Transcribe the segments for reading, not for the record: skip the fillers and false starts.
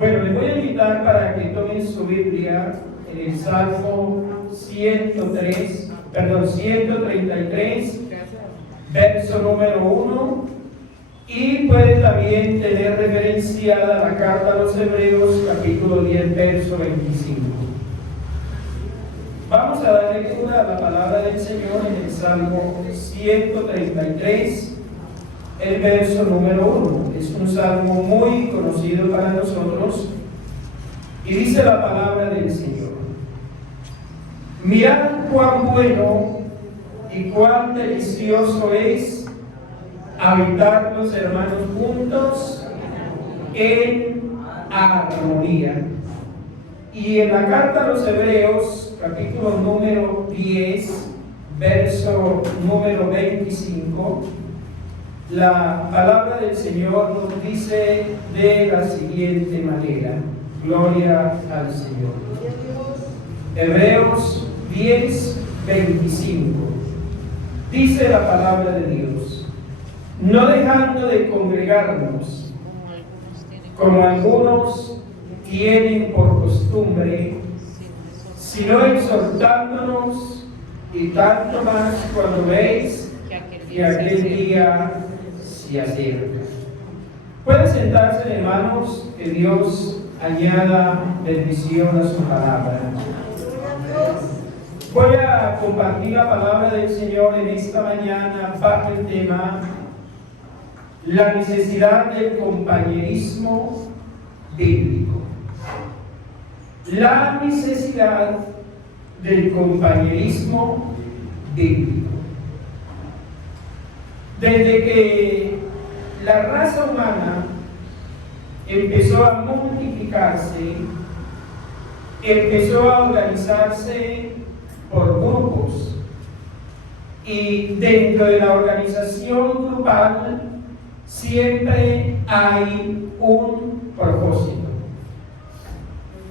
Bueno, les voy a invitar para que tomen su Biblia en el Salmo 133, verso número 1, y pueden también tener referenciada la carta a los Hebreos, capítulo 10, verso 25. Vamos a dar lectura a la palabra del Señor en el Salmo 133, el verso número 1. Es un salmo muy conocido para nosotros y dice la palabra del Señor: mirad cuán bueno y cuán delicioso es habitar los hermanos juntos en armonía. Y en la carta a los Hebreos, capítulo número 10, verso número 25, la palabra del Señor nos dice de la siguiente manera. Gloria al Señor. Hebreos 10, 25. Dice la palabra de Dios: no dejando de congregarnos, como algunos tienen por costumbre, sino exhortándonos, y tanto más cuando veis que aquel día se acerca. Pueden sentarse, hermanos, que Dios añada bendición a su palabra. Voy a compartir la palabra del Señor en esta mañana bajo el tema: la necesidad del compañerismo bíblico. La necesidad del compañerismo bíblico. Desde que la raza humana empezó a multiplicarse, empezó a organizarse por grupos, y dentro de la organización grupal siempre hay un propósito.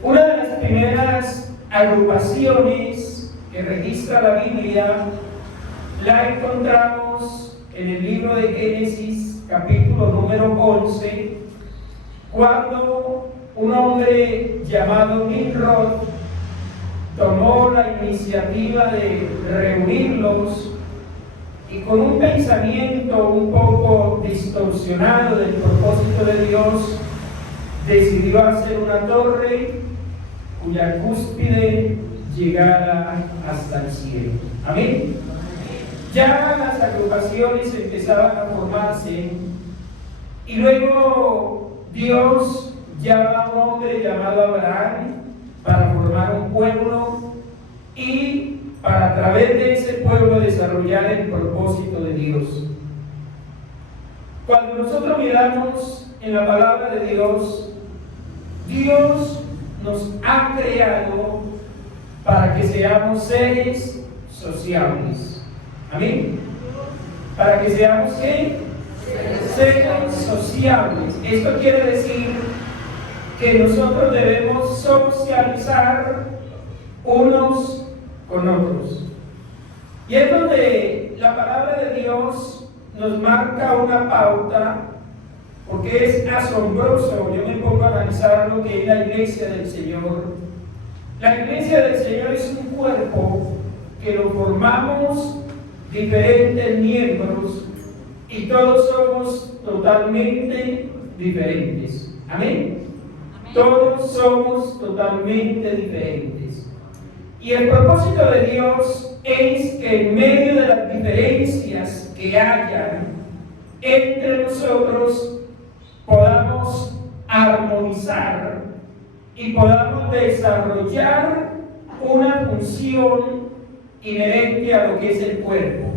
Una de las primeras agrupaciones que registra la Biblia la encontramos en el libro de Génesis, capítulo número 11, cuando un hombre llamado Nimrod tomó la iniciativa de reunirlos, y con un pensamiento un poco distorsionado del propósito de Dios, decidió hacer una torre cuya cúspide llegara hasta el cielo. Amén. Ya las agrupaciones empezaban a formarse, y luego Dios llama a un hombre llamado Abraham para formar un pueblo y para a través de ese pueblo desarrollar el propósito de Dios. Cuando nosotros miramos en la palabra de Dios, Dios nos ha creado para que seamos seres sociables. Amén. Para que seamos ¿qué? Seres sociables. Esto quiere decir que nosotros debemos socializar unos con otros. Y es donde la palabra de Dios nos marca una pauta, porque es asombroso. Yo me pongo a analizar lo que es la iglesia del Señor. La iglesia del Señor es un cuerpo que lo formamos diferentes miembros, y todos somos totalmente diferentes. Amén. Todos somos totalmente diferentes. Y el propósito de Dios es que en medio de las diferencias que hayan entre nosotros podamos armonizar y podamos desarrollar una función inherente a lo que es el cuerpo.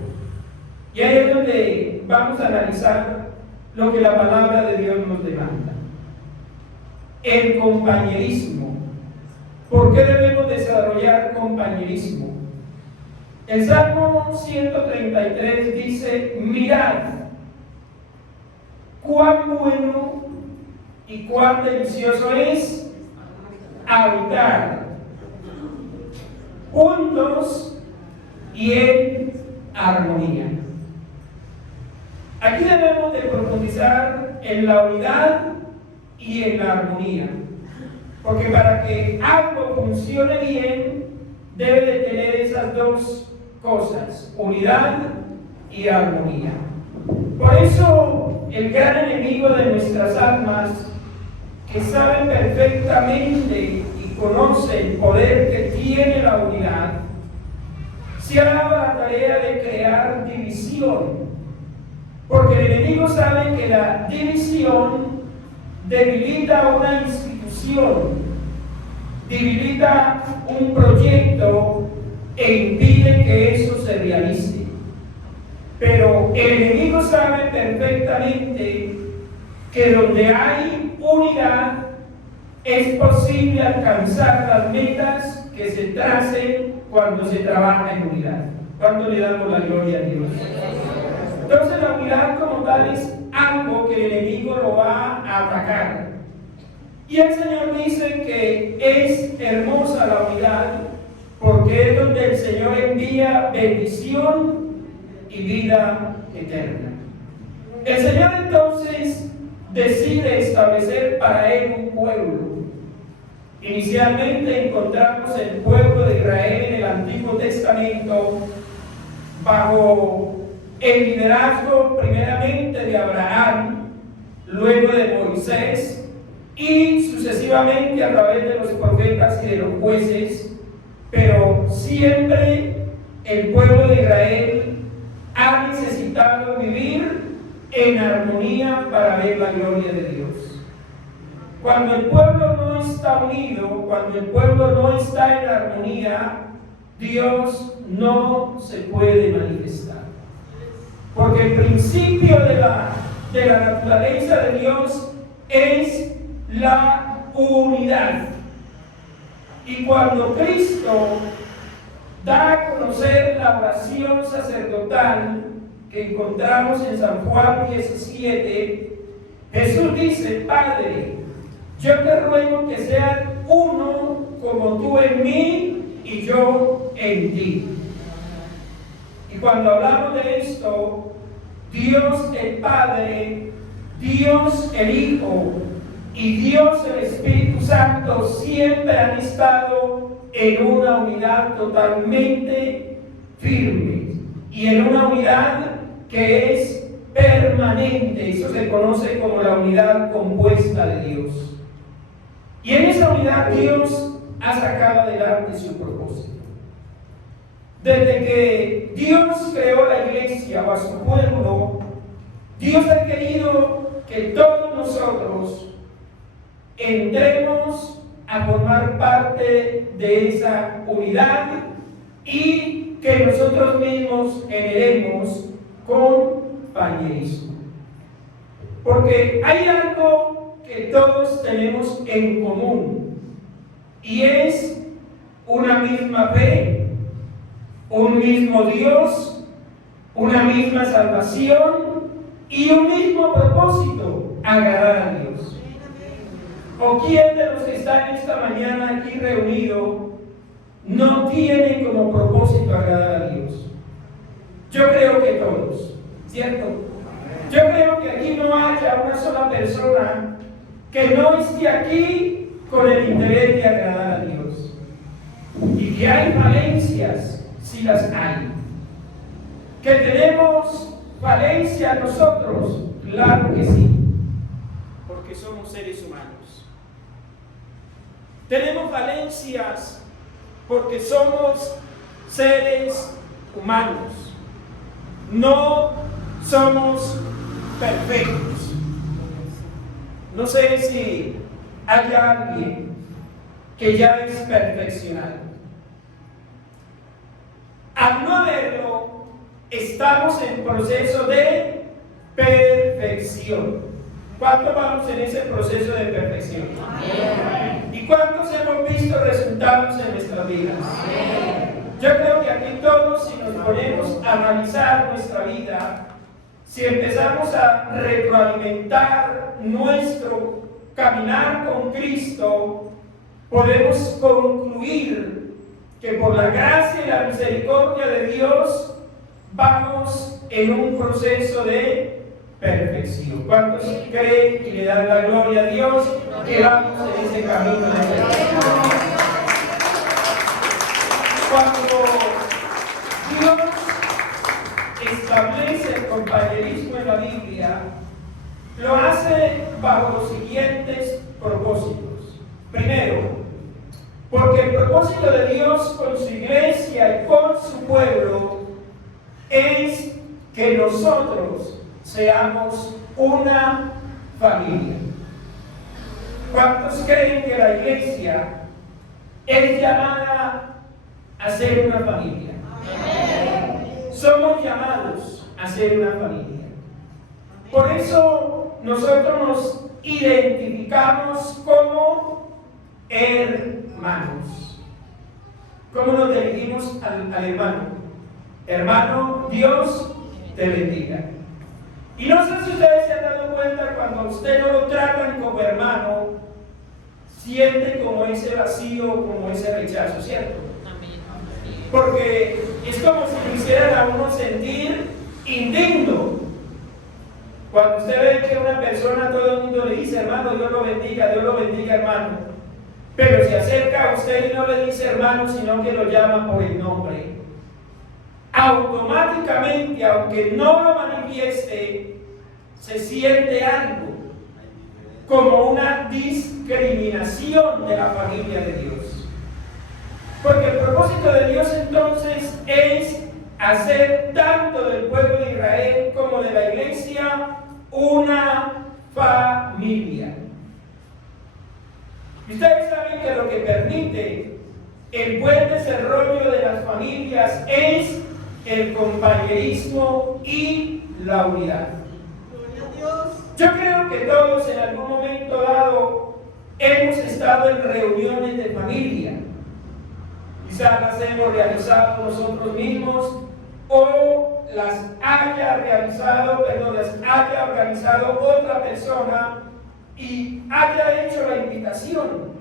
Y ahí es donde vamos a analizar lo que la palabra de Dios nos demanda. El compañerismo. ¿Por qué debemos desarrollar compañerismo? El Salmo 133 dice: mirad cuán bueno y cuán delicioso es habitar juntos y en armonía. Aquí debemos de profundizar en la unidad y en la armonía. Porque para que algo funcione bien, debe de tener esas dos cosas, unidad y armonía. Por eso el gran enemigo de nuestras almas, que sabe perfectamente y conoce el poder que tiene la unidad, se ha dado la tarea de crear división. Porque el enemigo sabe que la división debilita una institución, debilita un proyecto e impide que eso se realice. Pero el enemigo sabe perfectamente que donde hay unidad es posible alcanzar las metas que se tracen cuando se trabaja en unidad. ¿Cuándo le damos la gloria a Dios? Entonces la unidad como tal es algo que el enemigo lo va a atacar. Y el Señor dice que es hermosa la unidad porque es donde el Señor envía bendición y vida eterna. El Señor entonces decide establecer para él un pueblo. Inicialmente encontramos el pueblo de Israel en el Antiguo Testamento bajo el liderazgo primeramente de Abraham, luego de Moisés y sucesivamente a través de los profetas y de los jueces, pero siempre el pueblo de Israel ha necesitado vivir en armonía para ver la gloria de Dios. Cuando el pueblo no está unido, cuando el pueblo no está en armonía, Dios no se puede manifestar. Porque el principio de la naturaleza de Dios es la unidad. Y cuando Cristo da a conocer la oración sacerdotal que encontramos en San Juan 17, Jesús dice: Padre, yo te ruego que sean uno como tú en mí y yo en ti. Y cuando hablamos de esto, Dios el Padre, Dios el Hijo y Dios el Espíritu Santo siempre han estado en una unidad totalmente firme y en una unidad que es permanente. Eso se conoce como la unidad compuesta de Dios. Y en esa unidad Dios ha sacado adelante su propósito. Desde que Dios creó la iglesia o a su pueblo, Dios ha querido que todos nosotros entremos a formar parte de esa unidad y que nosotros mismos generemos compañerismo. Porque hay algo que todos tenemos en común y es una misma fe, un mismo Dios, una misma salvación y un mismo propósito: agradar a Dios. ¿O quién de los que están esta mañana aquí reunido no tiene como propósito agradar a Dios? Yo creo que todos, ¿cierto? Yo creo que aquí no haya una sola persona que no esté aquí con el interés de agradar a Dios. Y que hay falencias, sí las hay. Que tenemos falencias nosotros, claro que sí, porque somos seres humanos. Tenemos falencias porque somos seres humanos. No somos perfectos. No sé si hay alguien que ya es perfeccionado. Al no verlo, estamos en proceso de perfección. ¿Cuántos vamos en ese proceso de perfección? Amén. ¿Y cuántos hemos visto resultados en nuestras vidas? Amén. Yo creo que aquí todos, si nos ponemos a analizar nuestra vida, si empezamos a retroalimentar nuestro caminar con Cristo, podemos concluir que por la gracia y la misericordia de Dios vamos en un proceso de perfección. ¿Cuántos creen y le dan la gloria a Dios que vamos en ese camino de perfección? Cuando Dios establece el compañerismo en la Biblia, lo hace bajo los siguientes propósitos. Primero, porque el propósito de Dios con su iglesia y con su pueblo es que nosotros seamos una familia. ¿Cuántos creen que la iglesia es llamada a ser una familia? Somos llamados a ser una familia. Por eso nosotros nos identificamos como hermanos. ¿Cómo nos dirigimos al hermano? Hermano, Dios te bendiga. Y no sé si ustedes se han dado cuenta, cuando a usted no lo tratan como hermano, siente como ese vacío, como ese rechazo, ¿cierto? Porque es como si lo hicieran a uno sentir indigno. Cuando usted ve que una persona, todo el mundo le dice, hermano, Dios lo bendiga, hermano. Pero se acerca a usted y no le dice hermano, sino que lo llama por el nombre. Automáticamente, aunque no lo manifieste, se siente algo como una discriminación de la familia de Dios. Porque el propósito de Dios entonces es hacer tanto del pueblo de Israel como de la iglesia una familia. Ustedes saben que lo que permite el buen desarrollo de las familias es el compañerismo y la unidad. Yo creo que todos en algún momento dado hemos estado en reuniones de familia. Quizás las hemos realizado nosotros mismos o las haya organizado otra persona y haya hecho la invitación.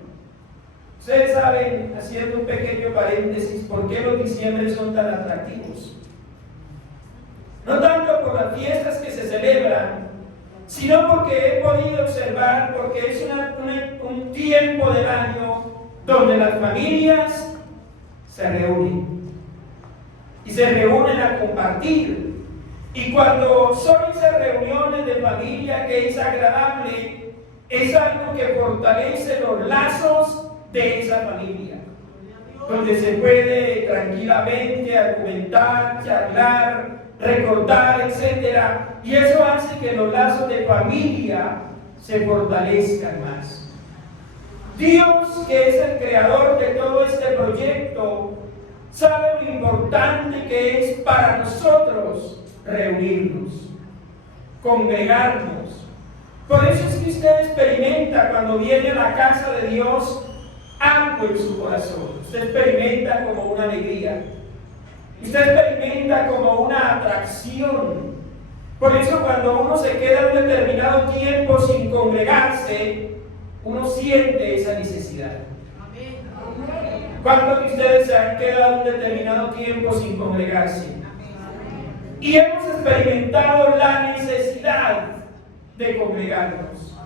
Ustedes saben, haciendo un pequeño paréntesis, por qué los diciembres son tan atractivos. No tanto por las fiestas que se celebran, sino porque he podido observar, porque es un tiempo del año donde las familias se reúnen. Y se reúnen a compartir. Y cuando son esas reuniones de familia que es agradable, es algo que fortalece los lazos de esa familia, donde se puede tranquilamente argumentar, charlar, recordar, etc. Y eso hace que los lazos de familia se fortalezcan más. Dios, que es el creador de todo este proyecto, sabe lo importante que es para nosotros reunirnos, congregarnos. Por eso es que usted experimenta cuando viene a la casa de Dios algo en su corazón. Usted experimenta como una alegría. Usted experimenta como una atracción. Por eso cuando uno se queda un determinado tiempo sin congregarse, uno siente esa necesidad. ¿Cuántos de ustedes se han quedado un determinado tiempo sin congregarse? Y hemos experimentado la necesidad de congregarnos.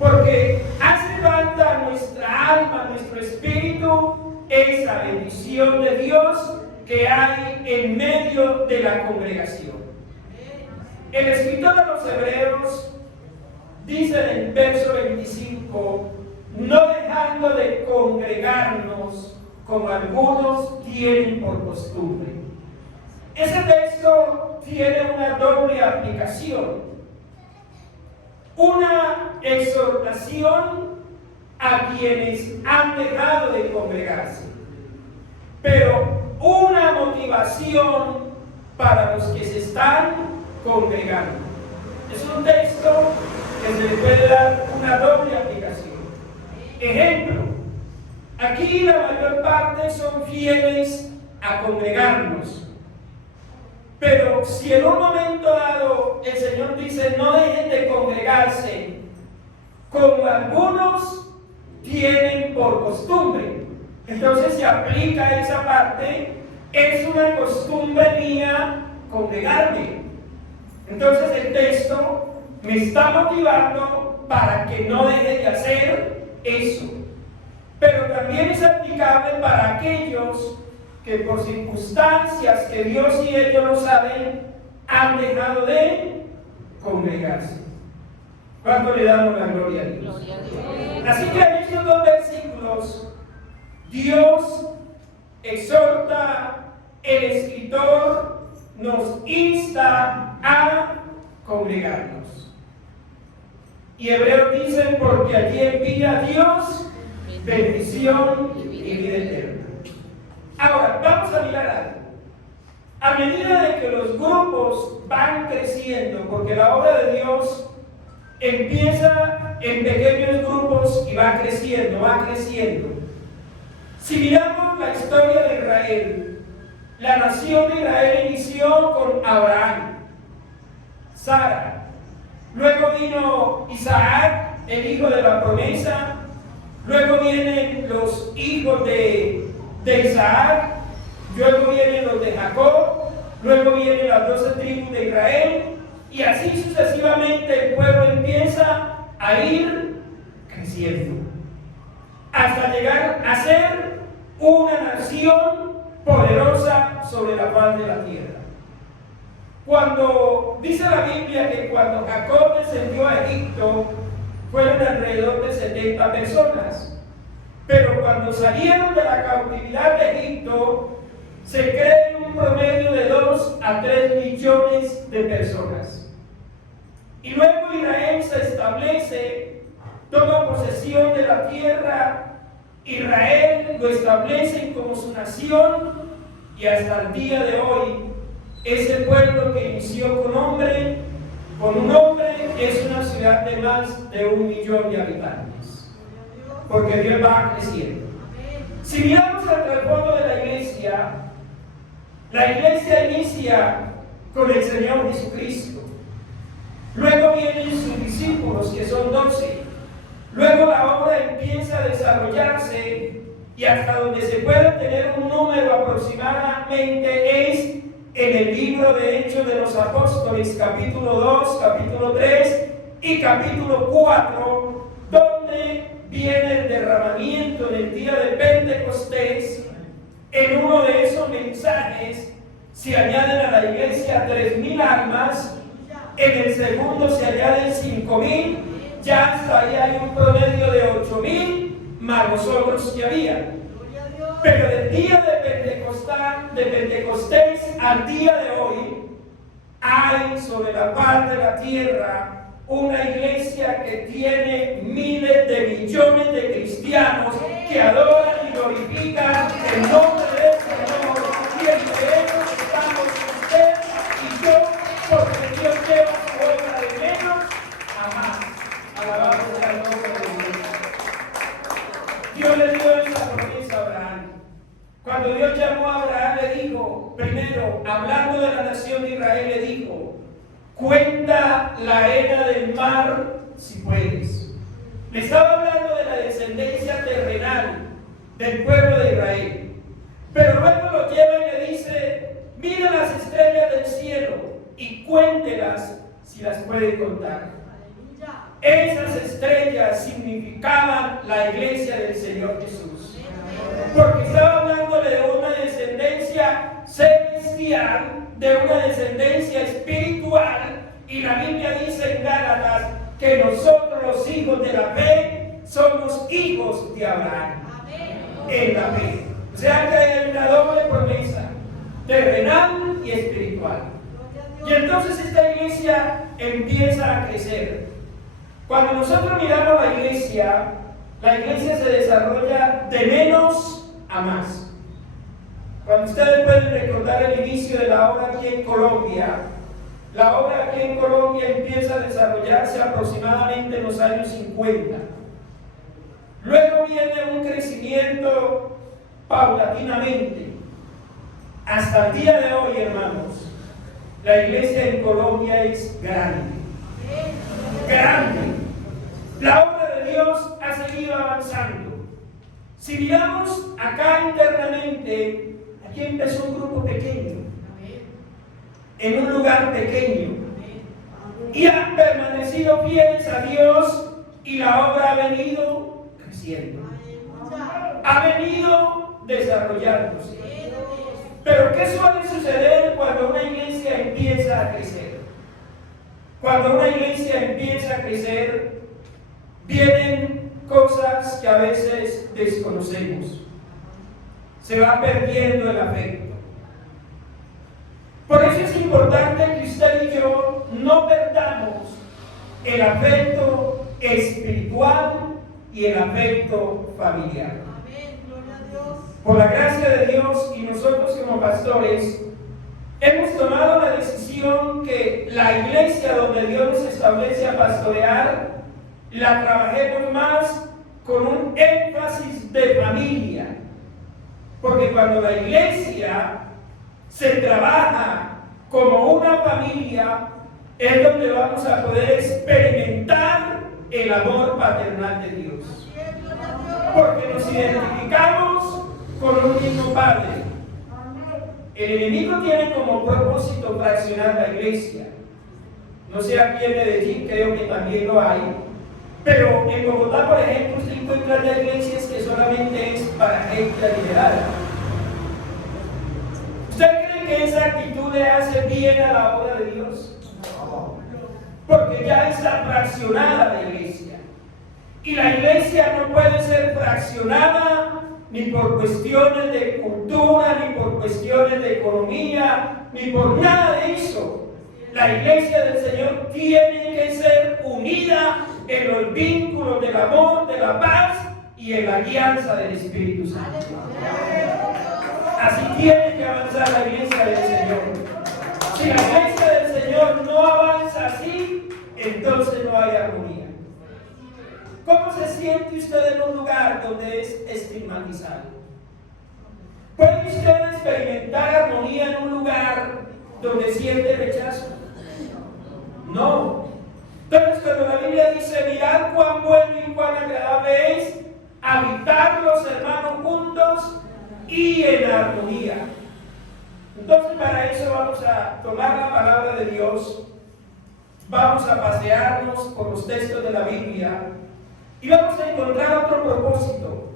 Porque hace falta a nuestra alma, a nuestro espíritu, esa bendición de Dios que hay en medio de la congregación. El escritor de los Hebreos dice en el verso 25, no dejando de congregarnos como algunos tienen por costumbre. Ese texto tiene una doble aplicación. Una exhortación a quienes han dejado de congregarse, pero una motivación para los que se están congregando. Es un texto que se le puede dar una doble aplicación. Ejemplo, aquí la mayor parte son fieles a congregarnos. Pero si en un momento dado el Señor dice no dejen de congregarse, como algunos tienen por costumbre, entonces se aplica esa parte, es una costumbre mía congregarme. Entonces el texto me está motivando para que no deje de hacer eso. Pero también es aplicable para aquellos que por circunstancias que Dios y ellos lo saben, han dejado de congregarse. ¿Cuánto le damos la gloria a Dios? Gloria a Dios. Así que en estos dos versículos, Dios exhorta, el escritor nos insta a congregarnos. Y Hebreos dicen, porque allí envía a Dios bendición y vida eterna. Ahora, vamos a mirar algo. A medida de que los grupos van creciendo, porque la obra de Dios empieza en pequeños grupos y va creciendo, va creciendo. Si miramos la historia de Israel, la nación de Israel inició con Abraham, Sara, luego vino Isaac, el hijo de la promesa, luego vienen los hijos de Isaac, luego vienen los de Jacob, luego vienen las 12 tribus de Israel, y así sucesivamente el pueblo empieza a ir creciendo, hasta llegar a ser una nación poderosa sobre la faz de la tierra. Cuando dice la Biblia que cuando Jacob descendió a Egipto, fueron alrededor de 70 personas. Pero cuando salieron de la cautividad de Egipto, se cree un promedio de 2 a 3 millones de personas. Y luego Israel se establece, toma posesión de la tierra, Israel lo establecen como su nación, y hasta el día de hoy, ese pueblo que inició con un hombre, es una ciudad de más de 1 millón de habitantes. Porque Dios va creciendo. Si miramos al trasfondo de la iglesia inicia con el Señor Jesucristo. Luego vienen sus discípulos, que son 12. Luego la obra empieza a desarrollarse y hasta donde se puede tener un número aproximadamente es en el libro de Hechos de los Apóstoles, capítulo 2, capítulo 3 y capítulo 4, donde viene el derramamiento en el día de Pentecostés. En uno de esos mensajes se añaden a la iglesia 3,000 almas, en el segundo se añaden 5,000, ya hasta ahí hay un promedio de 8,000 más los otros que había. Pero del día de Pentecostés al día de hoy, hay sobre la faz de la tierra una iglesia que tiene miles de millones de cristianos que adoran y glorifican el nombre del Señor, y entre ellos estamos usted y yo, porque Dios lleva su obra de menos a más. Alabado sea el nombre de Dios. Dios le dio esa promesa a Abraham. Cuando Dios llamó a Abraham, le dijo, primero, hablando de la nación de Israel, le dijo, cuenta la arena del mar si puedes. Le estaba hablando de la descendencia terrenal del pueblo de Israel. Pero luego lo lleva y le dice, mira las estrellas del cielo y cuéntelas si las puede contar. Esas estrellas significaban la iglesia del Señor Jesús. Porque estaba hablándole de una descendencia celestial, de una descendencia espiritual, y la Biblia dice en Gálatas que nosotros los hijos de la fe somos hijos de Abraham. En la fe. O sea que hay una doble promesa, terrenal y espiritual. Y entonces esta iglesia empieza a crecer. Cuando nosotros miramos la iglesia se desarrolla de menos a más. Cuando ustedes pueden recordar el inicio de la obra aquí en Colombia, la obra aquí en Colombia empieza a desarrollarse aproximadamente en los años 50. Luego viene un crecimiento paulatinamente. Hasta el día de hoy, hermanos, la iglesia en Colombia es grande. Grande. La obra de Dios ha seguido avanzando. Si miramos acá internamente, aquí empezó un grupo pequeño, en un lugar pequeño, y han permanecido fieles a Dios y la obra ha venido creciendo. Ha venido desarrollándose. Pero ¿qué suele suceder cuando una iglesia empieza a crecer? Cuando una iglesia empieza a crecer, vienen cosas que a veces desconocemos. Se va perdiendo el afecto. Por eso es importante que usted y yo no perdamos el afecto espiritual y el afecto familiar. Por la gracia de Dios y nosotros como pastores, hemos tomado la decisión que la iglesia donde Dios nos establece a pastorear, la trabajemos más con un énfasis de familia. Porque cuando la iglesia se trabaja como una familia, es donde vamos a poder experimentar el amor paternal de Dios. Porque nos identificamos con un mismo Padre. El enemigo tiene como propósito fraccionar la iglesia. No sé aquí en Medellín, creo que también lo hay. Pero en Bogotá, por ejemplo, usted encuentra ya iglesias que solamente es para gente adinerada. ¿Usted cree que esa actitud le hace bien a la obra de Dios? Porque ya está fraccionada la iglesia. Y la iglesia no puede ser fraccionada ni por cuestiones de cultura, ni por cuestiones de economía, ni por nada de eso. La iglesia del Señor tiene que ser unida en los vínculos del amor, de la paz y en la alianza del Espíritu Santo. Así tiene que avanzar la iglesia del Señor. Si la iglesia del Señor no avanza así, entonces no hay armonía. ¿Cómo se siente usted en un lugar donde es estigmatizado? ¿Puede usted experimentar armonía en un lugar donde siente rechazo? No. Entonces, cuando la Biblia dice, mirad cuán bueno y cuán agradable es habitar los hermanos juntos y en armonía. Entonces, para eso vamos a tomar la palabra de Dios, vamos a pasearnos por los textos de la Biblia y vamos a encontrar otro propósito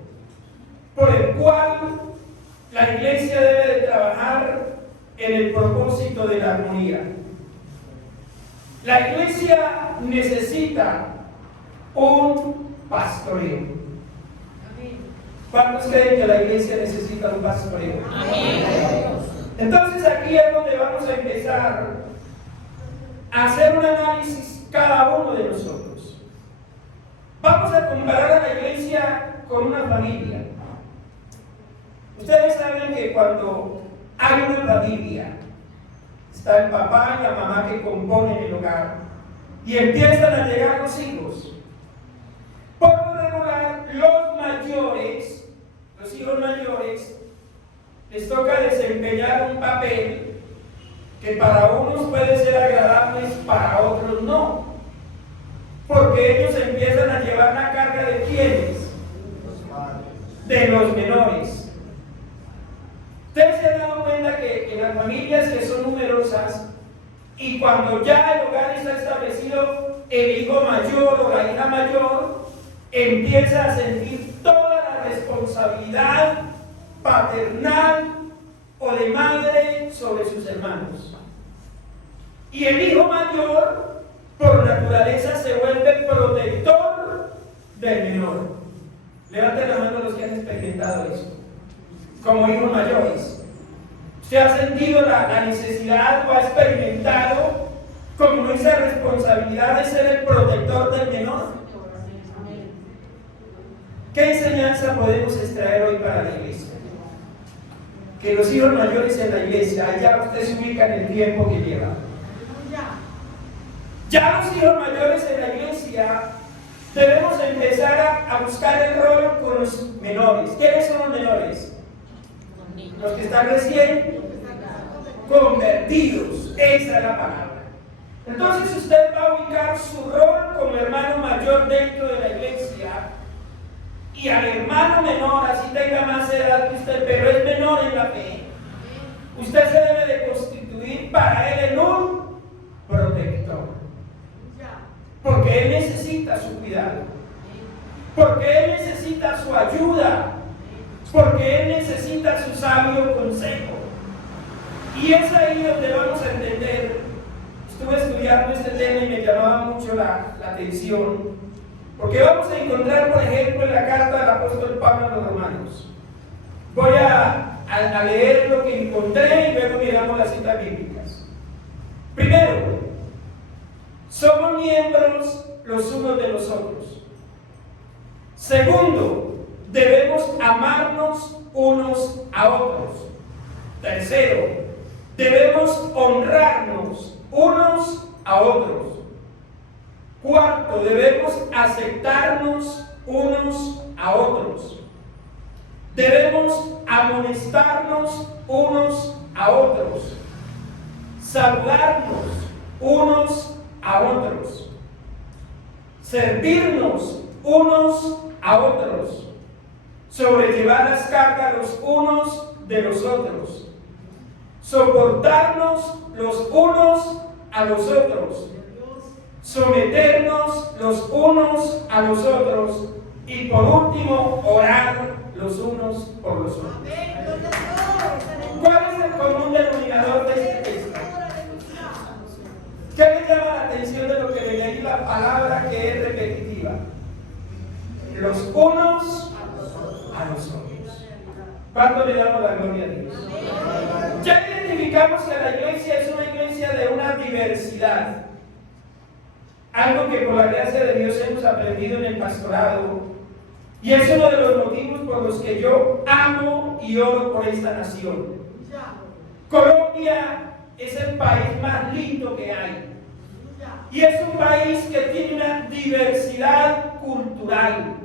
por el cual la iglesia debe de trabajar en el propósito de la armonía. La iglesia necesita un pastoreo. ¿Cuántos creen que la iglesia necesita un pastoreo? Entonces aquí es donde vamos a empezar a hacer un análisis cada uno de nosotros. Vamos a comparar a la iglesia con una familia. Ustedes saben que cuando hay una familia, está el papá y la mamá que componen el hogar y empiezan a llegar los hijos. Por lo regular, los hijos mayores, les toca desempeñar un papel que para unos puede ser agradable, para otros no. Porque ellos empiezan a llevar la carga de ¿quiénes? De los menores. Ustedes se han dado cuenta que en las familias que son numerosas y cuando ya el hogar está establecido, el hijo mayor o la hija mayor empieza a sentir toda la responsabilidad paternal o de madre sobre sus hermanos. Y el hijo mayor, por naturaleza, se vuelve protector del menor. Levanten la mano los que han experimentado eso. Como hijos mayores, ¿usted ha sentido la necesidad o ha experimentado como esa responsabilidad de ser el protector del menor? ¿Qué enseñanza podemos extraer hoy para la iglesia? Que los hijos mayores en la iglesia, allá usted se ubica en el tiempo que lleva. Ya los hijos mayores en la iglesia debemos empezar a buscar el rol con los menores. ¿Quiénes son los menores? Los que están recién convertidos. Esa es la palabra. Entonces usted va a ubicar su rol como hermano mayor dentro de la iglesia y al hermano menor, así tenga más edad que usted, pero es menor en la fe, usted se debe de constituir para él en un protector. porque Él necesita su cuidado, porque Él necesita su ayuda, porque Él necesita su sabio consejo. Y es ahí donde vamos a entender. Estuve estudiando este tema y me llamaba mucho la atención, porque vamos a encontrar, por ejemplo, en la carta del apóstol Pablo a los Romanos. Voy a leer lo que encontré y luego miramos las citas bíblicas. Primero, somos miembros los unos de los otros. Segundo, debemos amarnos unos a otros. Tercero, debemos honrarnos unos a otros. Cuarto, debemos aceptarnos unos a otros. Debemos amonestarnos unos a otros. Saludarnos unos a otros. Servirnos unos a otros. Sobrellevar las cargas los unos de los otros. Soportarnos los unos a los otros. Someternos los unos a los otros. Y por último, orar los unos por los otros. ¿Cuál es el común denominador de este texto? ¿Qué le llama la atención de lo que le leí la palabra que es repetitiva? Los unos a los otros. ¿Cuánto le damos la gloria a Dios? Ya identificamos que la iglesia es una iglesia de una diversidad. Algo que por la gracia de Dios hemos aprendido en el pastorado. Y es uno de los motivos por los que yo amo y oro por esta nación. Colombia es el país más lindo que hay. Y es un país que tiene una diversidad cultural.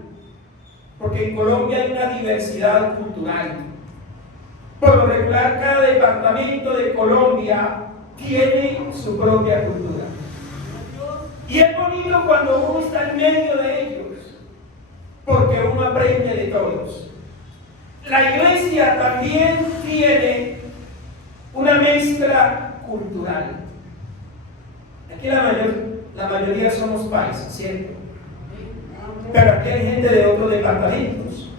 Porque en Colombia hay una diversidad cultural. Por lo regular, cada departamento de Colombia tiene su propia cultura. Y es bonito cuando uno está en medio de ellos, porque uno aprende de todos. La iglesia también tiene una mezcla cultural. Aquí la mayoría somos paisas, ¿cierto? Pero aquí hay gente de otros departamentos.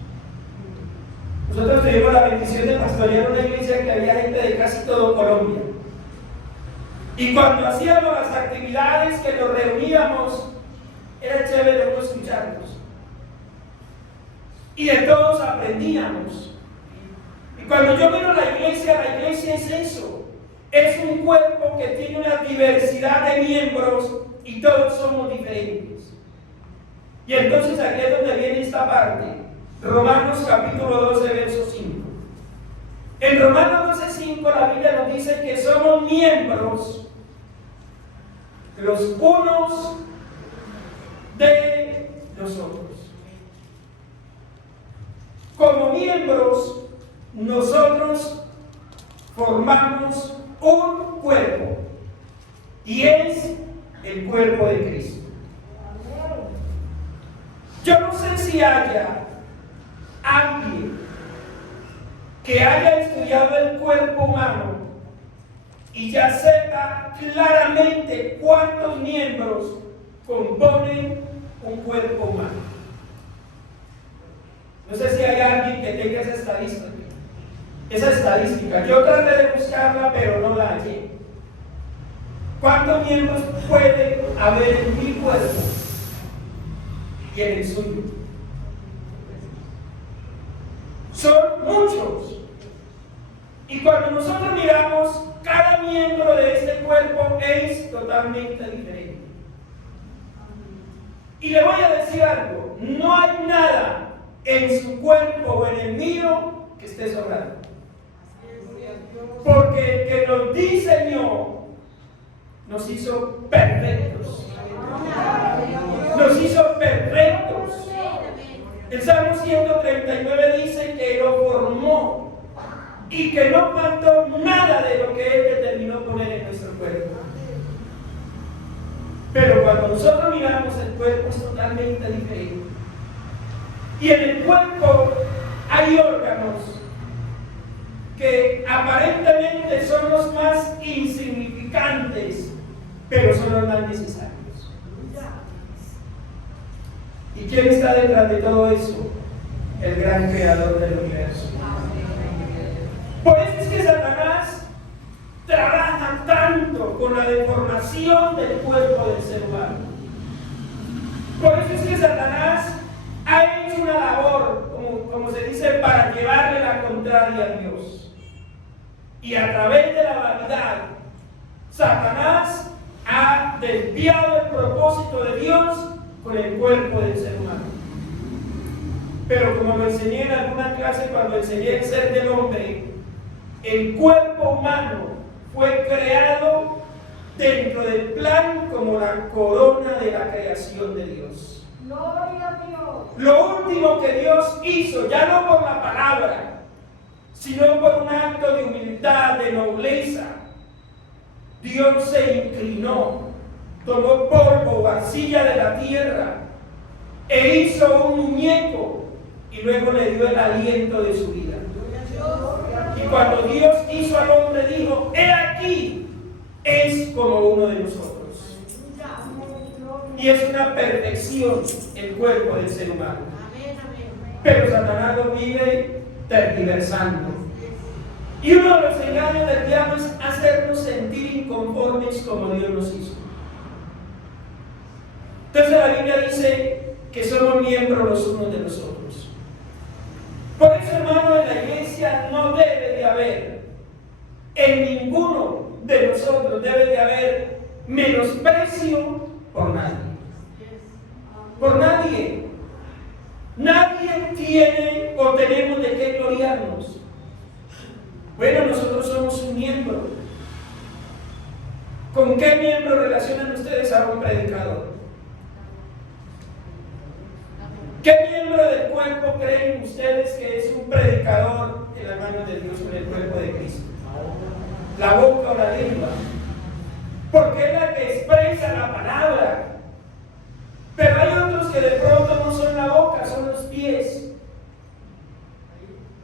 Nosotros tuvimos la bendición de pastorear una iglesia que había gente de casi todo Colombia. Y cuando hacíamos las actividades que nos reuníamos, era chévere uno escucharnos. Y de todos aprendíamos. Y cuando yo miro la iglesia es eso. Es un cuerpo que tiene una diversidad de miembros y todos somos diferentes. Y entonces aquí es donde viene esta parte. Romanos capítulo 12, verso 5. En Romanos 12, 5 la Biblia nos dice que somos miembros los unos de los otros. Como miembros, nosotros formamos un cuerpo y es el cuerpo de Cristo. Yo no sé si haya alguien que haya estudiado el cuerpo humano y ya sepa claramente cuántos miembros componen un cuerpo humano. No sé si hay alguien que tenga esa estadística. Yo traté de buscarla, pero no la hallé. ¿Cuántos miembros puede haber en mi cuerpo y en el suyo? Son muchos. Y cuando nosotros miramos, cada miembro de este cuerpo es totalmente diferente. Y le voy a decir algo: no hay nada en su cuerpo o en el mío que esté sobrando. Porque el que nos diseñó nos hizo perfectos. Nos hizo perfectos. El Salmo 139 dice que lo formó y que no faltó nada de lo que Él determinó poner en nuestro cuerpo. Pero cuando nosotros miramos, el cuerpo es totalmente diferente. Y en el cuerpo hay órganos que aparentemente son los más insignificantes, pero son los más necesarios. ¿Y quién está detrás de todo eso? El gran creador del universo. Por eso es que Satanás trabaja tanto con la deformación del cuerpo del ser humano. Por eso es que Satanás ha hecho una labor, como se dice, para llevarle la contraria a Dios. Y a través de la vanidad, Satanás ha desviado el propósito de Dios con el cuerpo del ser humano. Pero como lo enseñé en alguna clase cuando enseñé el ser del hombre, el cuerpo humano fue creado dentro del plan como la corona de la creación de Dios. Gloria a Dios. Lo último que Dios hizo, ya no por la palabra, sino por un acto de humildad, de nobleza, Dios se inclinó, tomó polvo, arcilla de la tierra, e hizo un muñeco, y luego le dio el aliento de su vida. Y cuando Dios hizo al hombre, dijo: he aquí, es como uno de nosotros. Y es una perfección el cuerpo del ser humano. Pero Satanás lo vive tergiversando. Y uno de los engaños del diablo es hacernos sentir inconformes como Dios nos hizo. Entonces la Biblia dice que somos miembros los unos de los otros. Por eso, hermano, en la iglesia no debe de haber, en ninguno de nosotros debe de haber menosprecio por nadie. Por nadie. Nadie tiene o tenemos de qué gloriarnos. Bueno, nosotros somos un miembro. ¿Con qué miembro relacionan ustedes a un predicador? ¿Qué miembro del cuerpo creen ustedes que es un predicador en las manos de Dios en el cuerpo de Cristo? ¿La boca o la lengua? Porque es la que expresa la palabra. Pero hay otros que de pronto no son la boca, son los pies.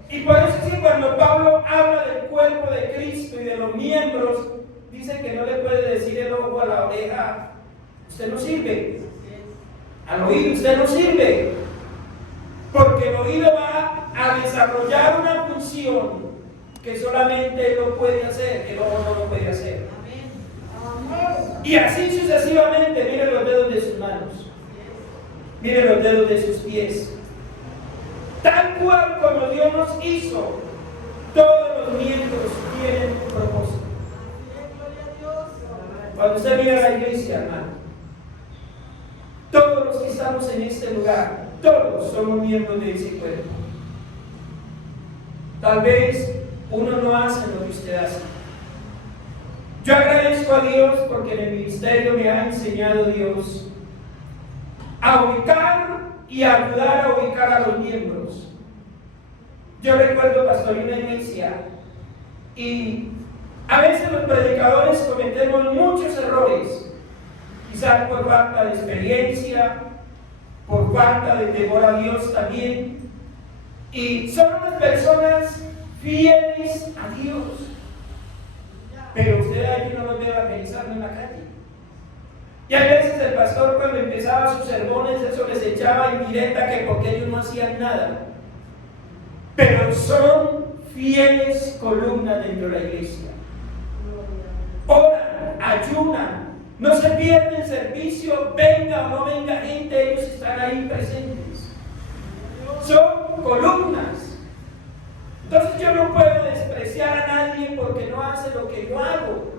Y por eso es que cuando Pablo habla del cuerpo de Cristo y de los miembros, dice que no le puede decir el ojo a la oreja: usted no sirve. Al oído usted no sirve. Porque el oído va a desarrollar una función que solamente él lo puede hacer, el ojo no lo puede hacer. Y así sucesivamente. Miren los dedos de sus manos, miren los dedos de sus pies. Tal cual como Dios nos hizo, todos los miembros tienen un propósito. Cuando usted mira la iglesia, hermano, todos los que estamos en este lugar, todos somos miembros de ese cuerpo. Tal vez uno no hace lo que usted hace. Yo agradezco a Dios porque en el ministerio me ha enseñado Dios a ubicar y a ayudar a ubicar a los miembros. Yo recuerdo pastorear una iglesia y a veces los predicadores cometemos muchos errores, quizás por falta de experiencia, por falta de temor a Dios también, y son unas personas fieles a Dios, pero usted ahí no los ve evangelizando en la calle. Y a veces el pastor, cuando empezaba sus sermones, eso les echaba indirecta que porque ellos no hacían nada, pero son fieles columnas dentro de la iglesia. Oran, ayunan, no se pierden servicio, venga o no venga gente, ellos están ahí presentes. Son columnas. Entonces yo no puedo despreciar a nadie porque no hace lo que yo hago.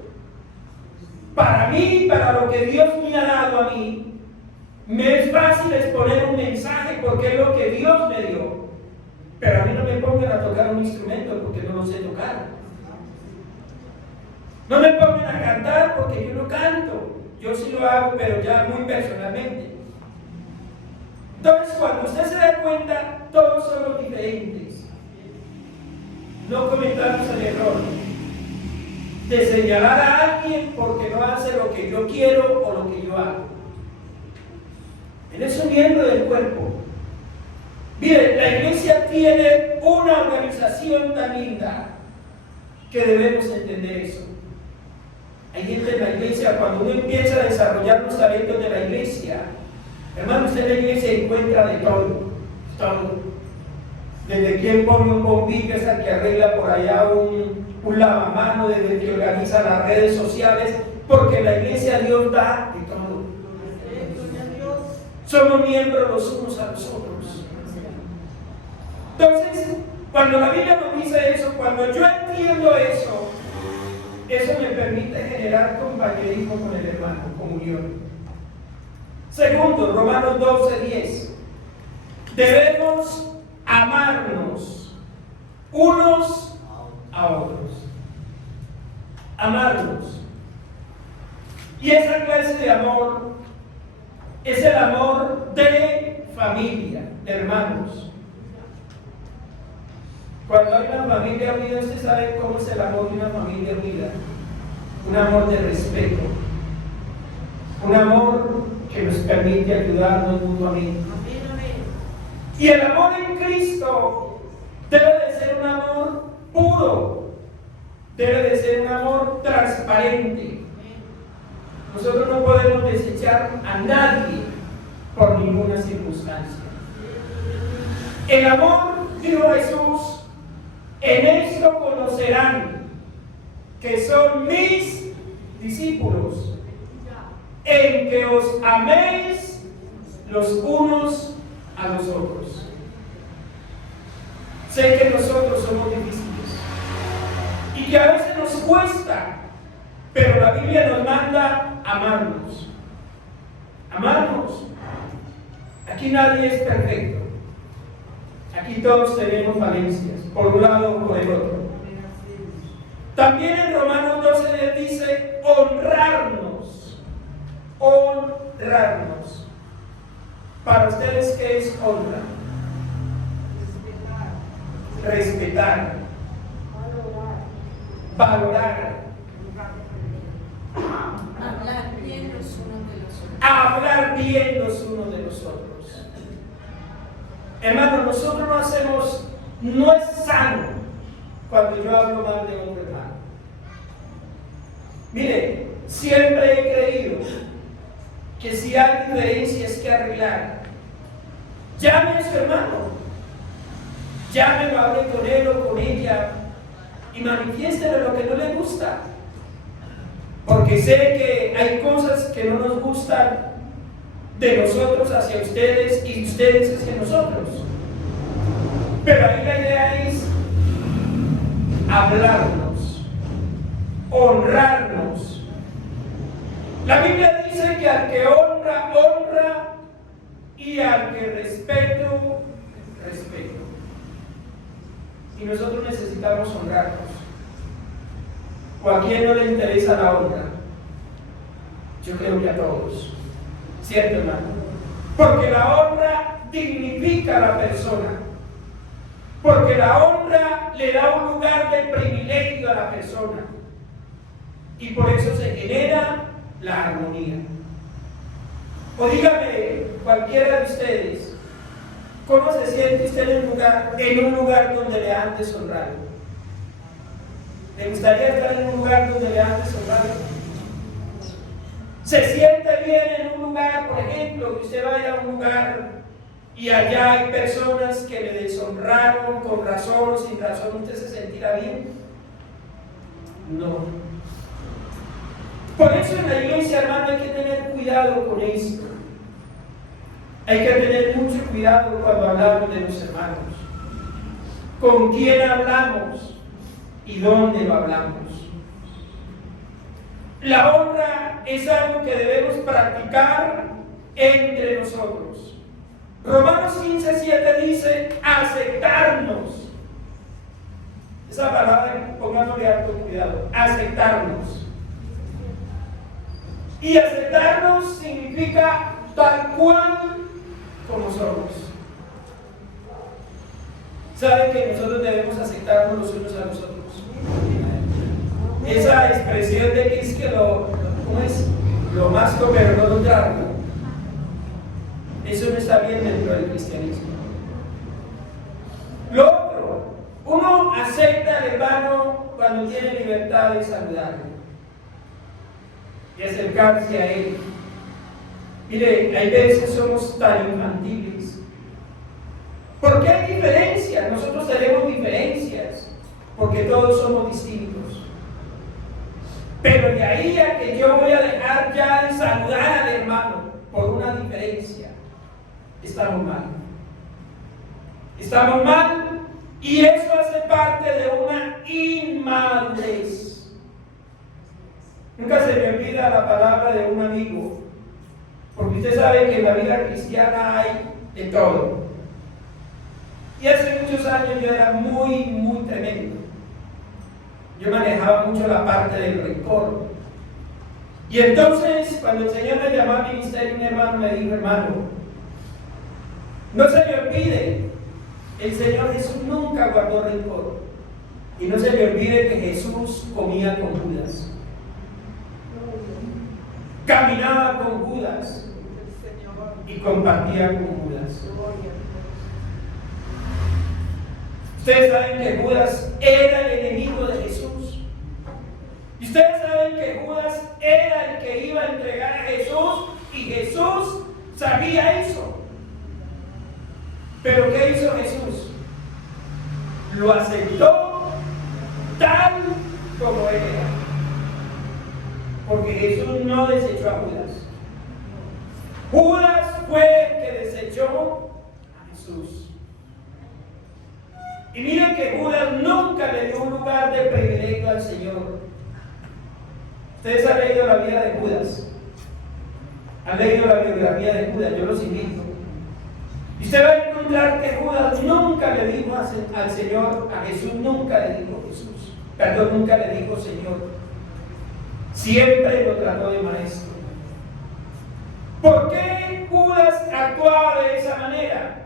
Para mí, para lo que Dios me ha dado a mí, me es fácil exponer un mensaje porque es lo que Dios me dio. Pero a mí no me pongan a tocar un instrumento porque no lo sé tocar. No me pongan a cantar porque yo no canto. Yo sí lo hago, pero ya muy personalmente. Entonces, cuando usted se da cuenta, todos somos diferentes. No cometamos el error de señalar a alguien porque no hace lo que yo quiero o lo que yo hago. Él es un miembro del cuerpo. Miren, la iglesia tiene una organización tan linda que debemos entender eso. Hay gente en la iglesia, cuando uno empieza a desarrollar los talentos de la iglesia, Hermano, usted en la iglesia encuentra de todo. Desde quien pone un bombillo hasta que arregla por allá un lavamano, desde el que organiza las redes sociales, porque en la iglesia Dios da de todo. Somos miembros los unos a los otros. Entonces, cuando la Biblia nos dice eso, cuando yo entiendo eso, eso me permite generar compañerismo con el hermano, comunión. Segundo, Romanos 12:10. Debemos amarnos unos a otros. Amarnos. Y esa clase de amor es el amor de familia, de hermanos. Cuando hay una familia unida, usted sabe cómo es el amor de una familia unida. Un amor de respeto. Un amor que nos permite ayudarnos mutuamente. Y el amor en Cristo debe de ser un amor puro. Debe de ser un amor transparente. Nosotros no podemos desechar a nadie por ninguna circunstancia. El amor, dijo Jesús, en esto conocerán que son mis discípulos, en que os améis los unos a los otros. Sé que nosotros somos difíciles y que a veces nos cuesta, pero la Biblia nos manda amarnos. Amarnos. Aquí nadie es perfecto. Aquí todos tenemos falencias, por un lado o por el otro. También en Romanos 12 dice honrarnos. Honrarnos. Para ustedes, ¿qué es honra? Respetar. Valorar. Hablar bien los unos de los otros. Hablar bien los unos de los otros. Hermano, nosotros no es sano cuando yo hablo mal de otro hermano. Mire, siempre he creído que si hay diferencias que arreglar, llame a su hermano, llámelo, hable con él o con ella y manifiéstele lo que no le gusta. Porque sé que hay cosas que no nos gustan de nosotros hacia ustedes y ustedes hacia nosotros. Pero ahí la idea es hablarnos, honrarnos. La Biblia dice que al que honra, honra, y al que respeto, respeto. Y nosotros necesitamos honrarnos. ¿O a quién no le interesa la honra? Yo creo que a todos. ¿Cierto, hermano? Porque la honra dignifica a la persona. Porque la honra le da un lugar de privilegio a la persona. Y por eso se genera la armonía. O dígame, cualquiera de ustedes, ¿cómo se siente usted en un lugar donde le han deshonrado? ¿Le gustaría estar en un lugar donde le han deshonrado? ¿Se siente bien en un lugar, por ejemplo, que usted vaya a un lugar y allá hay personas que le deshonraron con razón o sin razón? ¿Usted se sentirá bien? No. Por eso en la iglesia, hermano, hay que tener cuidado con esto. Hay que tener mucho cuidado cuando hablamos de los hermanos. ¿Con quién hablamos y dónde lo hablamos? La honra es algo que debemos practicar entre nosotros. Romanos 15:7 dice aceptarnos. Esa palabra, pongámosle alto cuidado, aceptarnos. Y aceptarnos significa tal cual como somos. ¿Saben que nosotros debemos aceptarnos los unos a los otros? Esa expresión de que es que ¿cómo es? Lo masco pero no lo trago. Eso no está bien dentro del cristianismo. Lo otro, uno acepta al hermano cuando tiene libertad de saludarlo y acercarse a él. Mire, hay veces somos tan infantiles. ¿Por qué hay diferencias? Nosotros tenemos diferencias, porque todos somos distintos. Pero de ahí a que yo voy a dejar ya de saludar al hermano por una diferencia, estamos mal. Estamos mal, y eso hace parte de una inmadurez. Nunca se me olvida la palabra de un amigo, porque usted sabe que en la vida cristiana hay de todo. Y hace muchos años yo era muy tremendo. Yo manejaba mucho la parte del rencor. Y entonces, cuando el Señor me llamó al ministerio, un hermano me dijo: hermano, no se le olvide, el Señor Jesús nunca guardó rencor. Y no se le olvide que Jesús comía con Judas, caminaba con Judas y compartía con Judas. Ustedes saben que Judas era el enemigo de Jesús. Y ustedes saben que Judas era el que iba a entregar a Jesús, y Jesús sabía eso. Pero ¿qué hizo Jesús? Lo aceptó tal como él era. Porque Jesús no desechó a Judas. Judas fue el que desechó a Jesús. Y miren que Judas nunca le dio un lugar de privilegio al Señor. Ustedes han leído la vida de Judas, han leído la biografía de Judas, yo los invito. Y usted va a encontrar que Judas nunca le dijo al Señor, a Jesús nunca le dijo Jesús, nunca le dijo Señor. Siempre lo trató de maestro. ¿Por qué Judas actuaba de esa manera?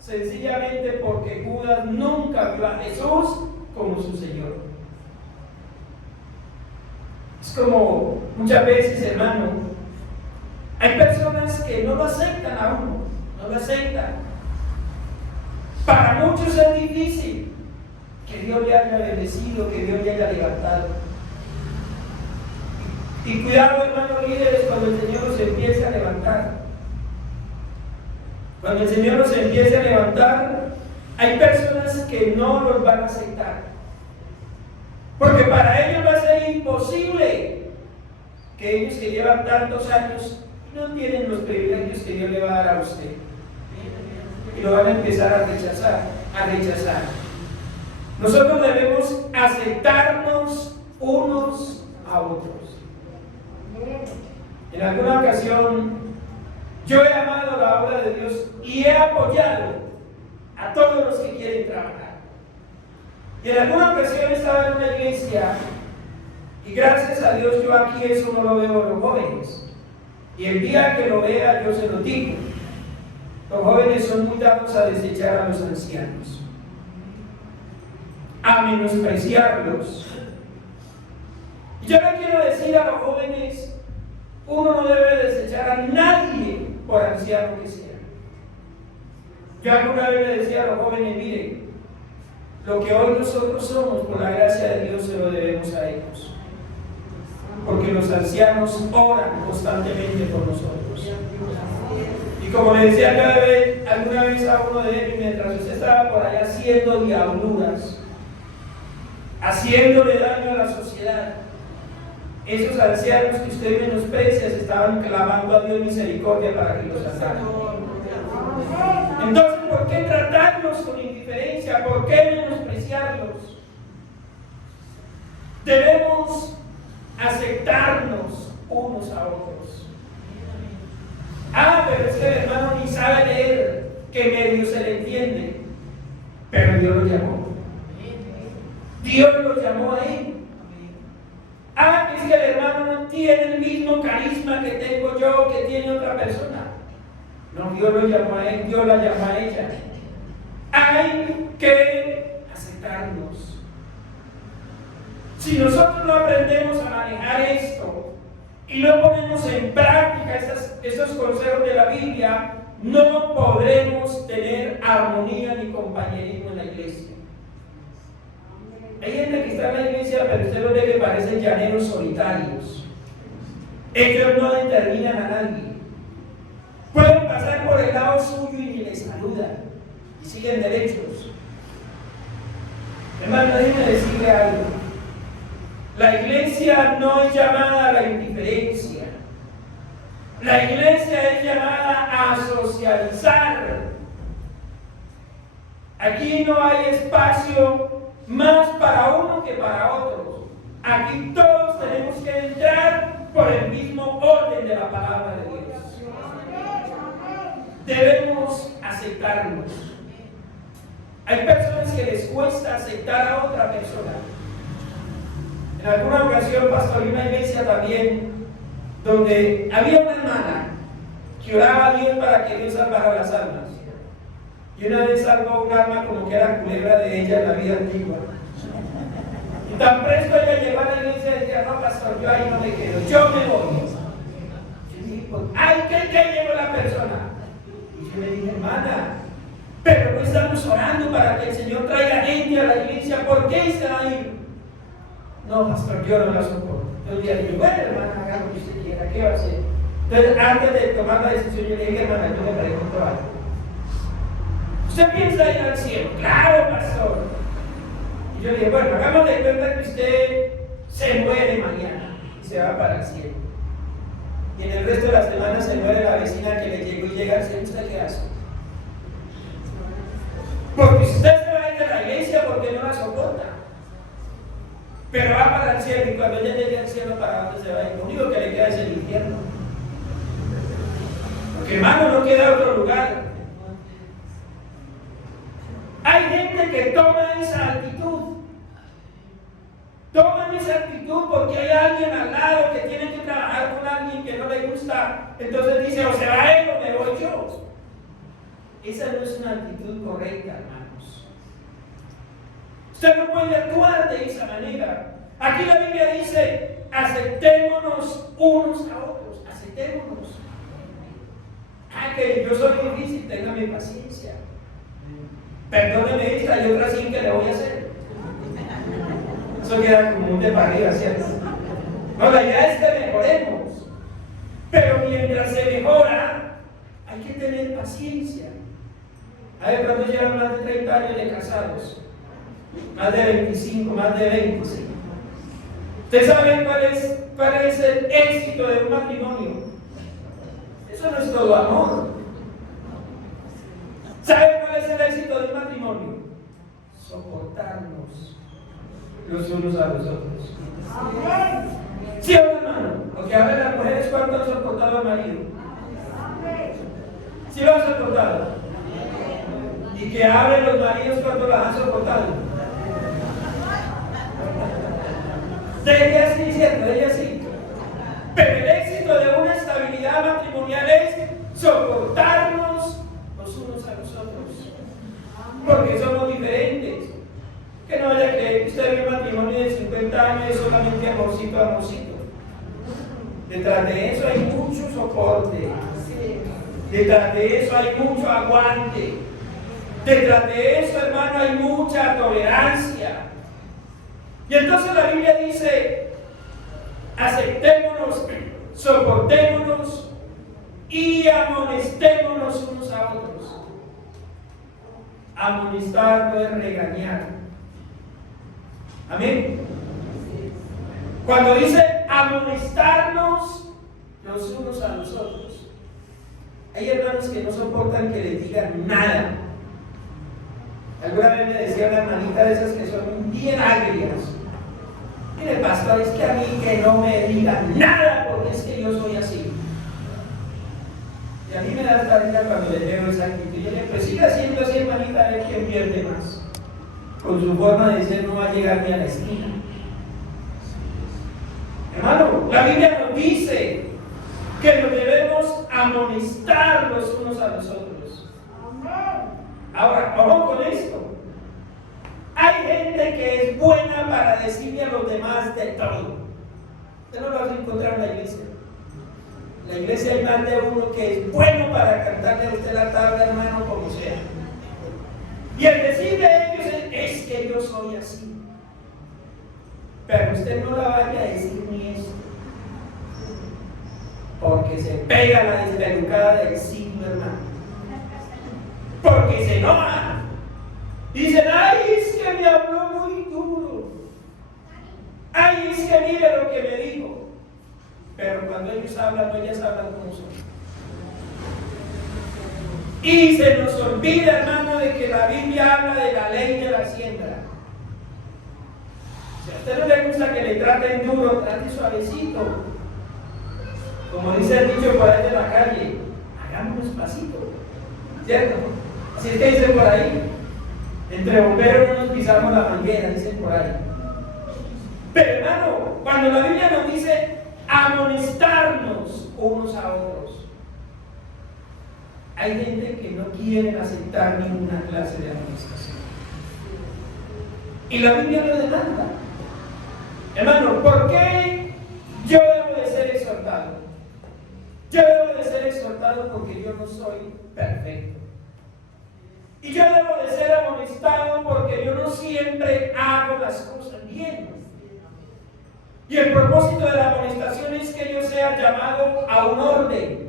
Sencillamente porque Judas nunca vio a Jesús como su Señor. Es como muchas veces, hermano, hay personas que no lo aceptan a uno, no lo aceptan. Para muchos es difícil que Dios le haya bendecido, que Dios le haya levantado. Y cuidado, hermanos líderes, cuando el Señor los empiece a levantar. Cuando el Señor los empiece a levantar, hay personas que no los van a aceptar. Porque para ellos va a ser imposible que ellos que llevan tantos años no tienen los privilegios que Dios le va a dar a usted. Y lo van a empezar a rechazar. Nosotros debemos aceptarnos unos a otros. En alguna ocasión yo he amado la obra de Dios y he apoyado a todos los que quieren trabajar. Y en alguna ocasión estaba en una iglesia, y gracias a Dios yo aquí eso no lo veo en los jóvenes. Y el día que lo vea yo se lo digo. Los jóvenes son muy dados a desechar a los ancianos, a menospreciarlos. Y yo le quiero decir a los jóvenes: uno no debe desechar a nadie por anciano que sea. Yo alguna vez le decía a los jóvenes: miren, lo que hoy nosotros somos, por la gracia de Dios, se lo debemos a ellos. Porque los ancianos oran constantemente por nosotros. Y como le decía alguna vez a uno de ellos, mientras usted estaba por allá haciendo diabluras, haciéndole daño a la sociedad, esos ancianos que usted menosprecia se estaban clamando a Dios misericordia para que los salvara. Entonces, ¿por qué tratarlos con indiferencia? ¿Por qué menospreciarlos? Debemos aceptarnos unos a otros. Pero es que el hermano ni sabe leer, que medio se le entiende. Pero Dios lo llamó. Dios lo llamó a él. Es que el hermano no tiene el mismo carisma que tengo yo, que tiene otra persona. No, Dios lo llamó a él, Dios la llamó a ella. Hay que aceptarnos. Si nosotros no aprendemos a manejar esto y no ponemos en práctica esos consejos de la Biblia, no podremos tener armonía ni compañerismo en la iglesia. Hay gente que está en la iglesia, pero usted lo ve que parecen llaneros solitarios. Ellos no determinan a nadie. pasar por el lado suyo y ni le saludan y siguen derechos. Hermano, déjeme decirle algo. La iglesia no es llamada a la indiferencia. La iglesia es llamada a socializar. Aquí no hay espacio más para uno que para otros. Aquí todos tenemos que entrar por el mismo orden de la palabra de Dios. Debemos aceptarnos. Hay personas que les cuesta aceptar a otra persona. En alguna ocasión pastoré una iglesia también donde había una hermana que oraba a Dios para que Dios salvara las almas. Y una vez salvó un alma como que era culebra de ella en la vida antigua. Y tan presto ella llegó a la iglesia y decía, no, pastor, yo ahí no me quedo, yo me voy. Y dije, pues, ay, ¿qué llegó la persona? Y yo le dije, hermana, pero no estamos orando para que el Señor traiga gente a la iglesia, ¿por qué se va a ir? No, pastor, yo no la soporto. Entonces le dije, bueno, hermana, haga lo que usted quiera, ¿qué va a hacer? Entonces, antes de tomar la decisión, yo le dije, hermana, yo me pregunto algo. ¿Usted piensa ir al cielo? Claro, pastor. Y yo le dije, bueno, hagamos de cuenta que usted se muere mañana y se va para el cielo. Y en el resto de la semana se muere la vecina que le llegó y llega al cielo. ¿Usted qué hace? Porque usted se va a ir de la iglesia porque no la soporta. Pero va para el cielo, y cuando ella llegue al cielo, ¿para dónde se va a ir? Lo único que le queda es el infierno. Porque, hermano, no queda otro lugar. Hay gente que toma esa actitud. Toman esa actitud porque hay alguien al lado que tiene que trabajar con alguien que no le gusta. Entonces dice, o se va él o me voy yo. Esa no es una actitud correcta, hermanos. Usted no puede actuar de esa manera. Aquí la Biblia dice, aceptémonos unos a otros. Aceptémonos. Ah, que yo soy difícil, téngame paciencia. Perdóneme esta, hay otra sí que le voy a hacer. Eso queda como un de para arriba, ¿cierto? No, la idea es que mejoremos. Pero mientras se mejora, hay que tener paciencia. A ver, ¿cuántos llevan más de 30 años de casados? Más de 25, más de 20. ¿Sí? ¿Ustedes saben cuál es el éxito de un matrimonio? Eso no es todo amor. ¿Saben cuál es el éxito del matrimonio? Soportarnos los unos a los otros. ¿Sí o no, hermano? Lo que hablan las mujeres, ¿cuánto han soportado al marido? ¿Sí lo han soportado? Y que hablen los maridos, ¿cuánto las han soportado? De ella sí, ¿cierto? De ella sí. Pero el éxito de una estabilidad matrimonial es soportarnos los unos a los otros. Porque somos diferentes. Que no vaya a creer que usted ve un matrimonio de 50 años es solamente amorcito, amorcito. Detrás de eso hay mucho soporte. Detrás de eso hay mucho aguante. Detrás de eso, hermano, hay mucha tolerancia. Y entonces la Biblia dice, aceptémonos, soportémonos y amonestémonos unos a otros. Amonestar no es regañar. Amén. Cuando dice amonestarnos los unos a los otros, hay hermanos que no soportan que les digan nada. Alguna vez me decía una hermanita de esas que son bien agrias. Mire, pastor, es que a mí que no me digan nada porque es que yo soy así. Y a mí me da tarea cuando le veo esa actitud. Y yo le digo, pues siga siendo así, hermanita, a ver quién pierde más. Con su forma de ser no va a llegar ni a la esquina. Hermano, la Biblia nos dice que nos debemos amonestar los unos a los otros. Ahora, ojo con esto. Hay gente que es buena para decirle a los demás de todo. Usted no lo vas a encontrar en la iglesia. En la iglesia hay más de uno que es bueno para cantarle a usted la tabla, hermano, como sea. Y el decir de ellos es que yo soy así. Pero usted no la vaya a decir ni esto. Porque se pega la despelucada del siglo, hermano. porque se enojan. Dicen, ay, es que me habló muy duro. Ay, es que mire lo que me dijo. Pero cuando ellos hablan, no, ellas hablan como son. Y se nos olvida, hermano, de que la Biblia habla de la ley de la siembra. Si a usted no le gusta que le traten duro, trate suavecito. Como dice el dicho por ahí de la calle, hagamos despacito, ¿cierto? Así es que dicen por ahí, entre bomberos no nos pisamos la manguera, dicen por ahí. Pero hermano, cuando la Biblia nos dice amonestarnos unos a otros, hay gente que no quiere aceptar ninguna clase de amonestación. Y la Biblia lo demanda. Hermano, ¿por qué yo debo de ser exhortado? Yo debo de ser exhortado porque yo no soy perfecto. Y yo debo de ser amonestado porque yo no siempre hago las cosas bien. Y el propósito de la amonestación es que yo sea llamado a un orden.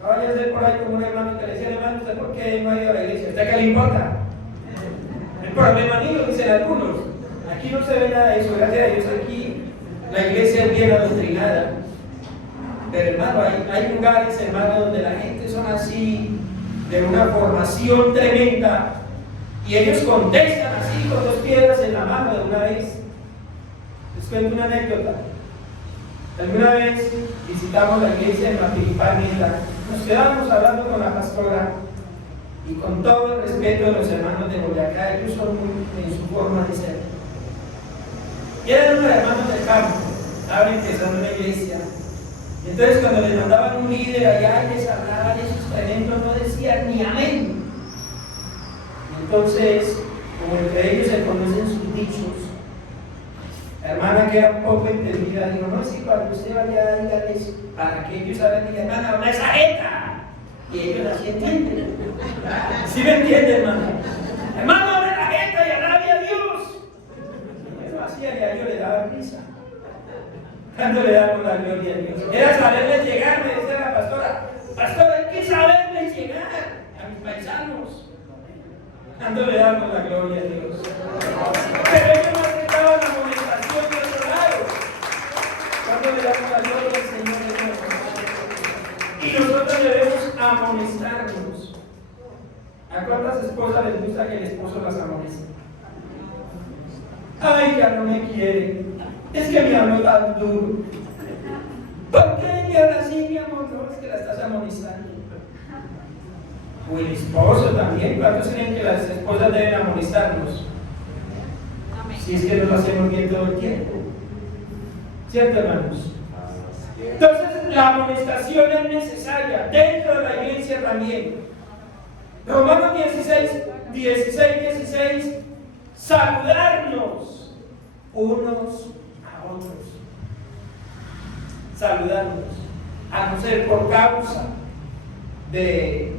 No vaya a ser por ahí como un hermano que le decía, hermano, ¿usted por qué no ha ido a la iglesia? ¿A usted qué le importa? El problema mío, dicen algunos. Aquí no se ve nada de eso, gracias a Dios. Aquí la iglesia es bien adoctrinada. Pero hermano, hay lugares, hermano, donde la gente son así, de una formación tremenda, y ellos contestan así con 2 piedras en la mano de una vez. Les cuento una anécdota. Alguna vez visitamos la iglesia en Mapiripán, nos quedamos hablando con la pastora, y con todo el respeto de los hermanos de Boyacá, ellos son muy, en su forma de ser. Y eran unos hermanos del campo, estaban empezando una iglesia. Entonces cuando les mandaban un líder allá y les hablaban esos tremendos, no decían ni amén. Entonces, como entre ellos se conocen sus dichos, la hermana, que era un poco entendida, dijo, no, si cuando usted vaya, dígales, para que ellos hablen, digan, hermana, una exageta. Y ellos así entienden. ¿Sí me entienden, hermano? Hermano, abre la jeta y alabe a Dios. Eso hacía y a ellos le daba risa. ¿Cuándo le damos la gloria a Dios? Era saberles llegar, me decía la pastora. Pastora, hay que saberles llegar a mis paisanos. ¿Cuándo le damos la gloria a Dios? Pero ellos no aceptaban la amonestación de otro lado. ¿Cuándo le damos la gloria al Señor de Dios? Y nosotros debemos amonestarnos. ¿A cuántas esposas les gusta que el esposo las amoneste? Ay, ya no me quiere. Es que me habló tan duro. ¿Por qué me habla así, mi amor? No, es que la estás amonestando. O el esposo también. ¿Cuántos creen que las esposas deben amonestarnos? Si es que no lo hacemos bien todo el tiempo. ¿Cierto, hermanos? Entonces, la amonestación es necesaria dentro de la iglesia también. Romanos 16, saludarnos unos a otros. Saludarnos, a no ser por causa de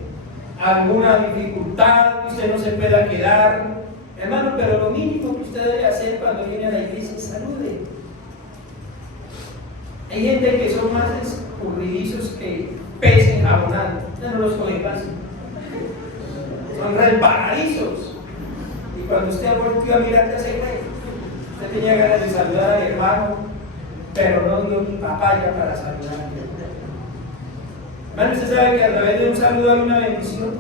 alguna dificultad que usted no se pueda quedar, hermano, pero lo mínimo que usted debe hacer cuando viene a la iglesia es salude. Hay gente que son más escurridizos que peces enjabonados, usted no los coge fácil, son resbaladizos, y cuando usted volvió a mirar, ¿qué hace? Usted tenía ganas de saludar al hermano, pero no dio ni papaya para saludar. Hermano, ¿usted sabe que a través de un saludo hay una bendición?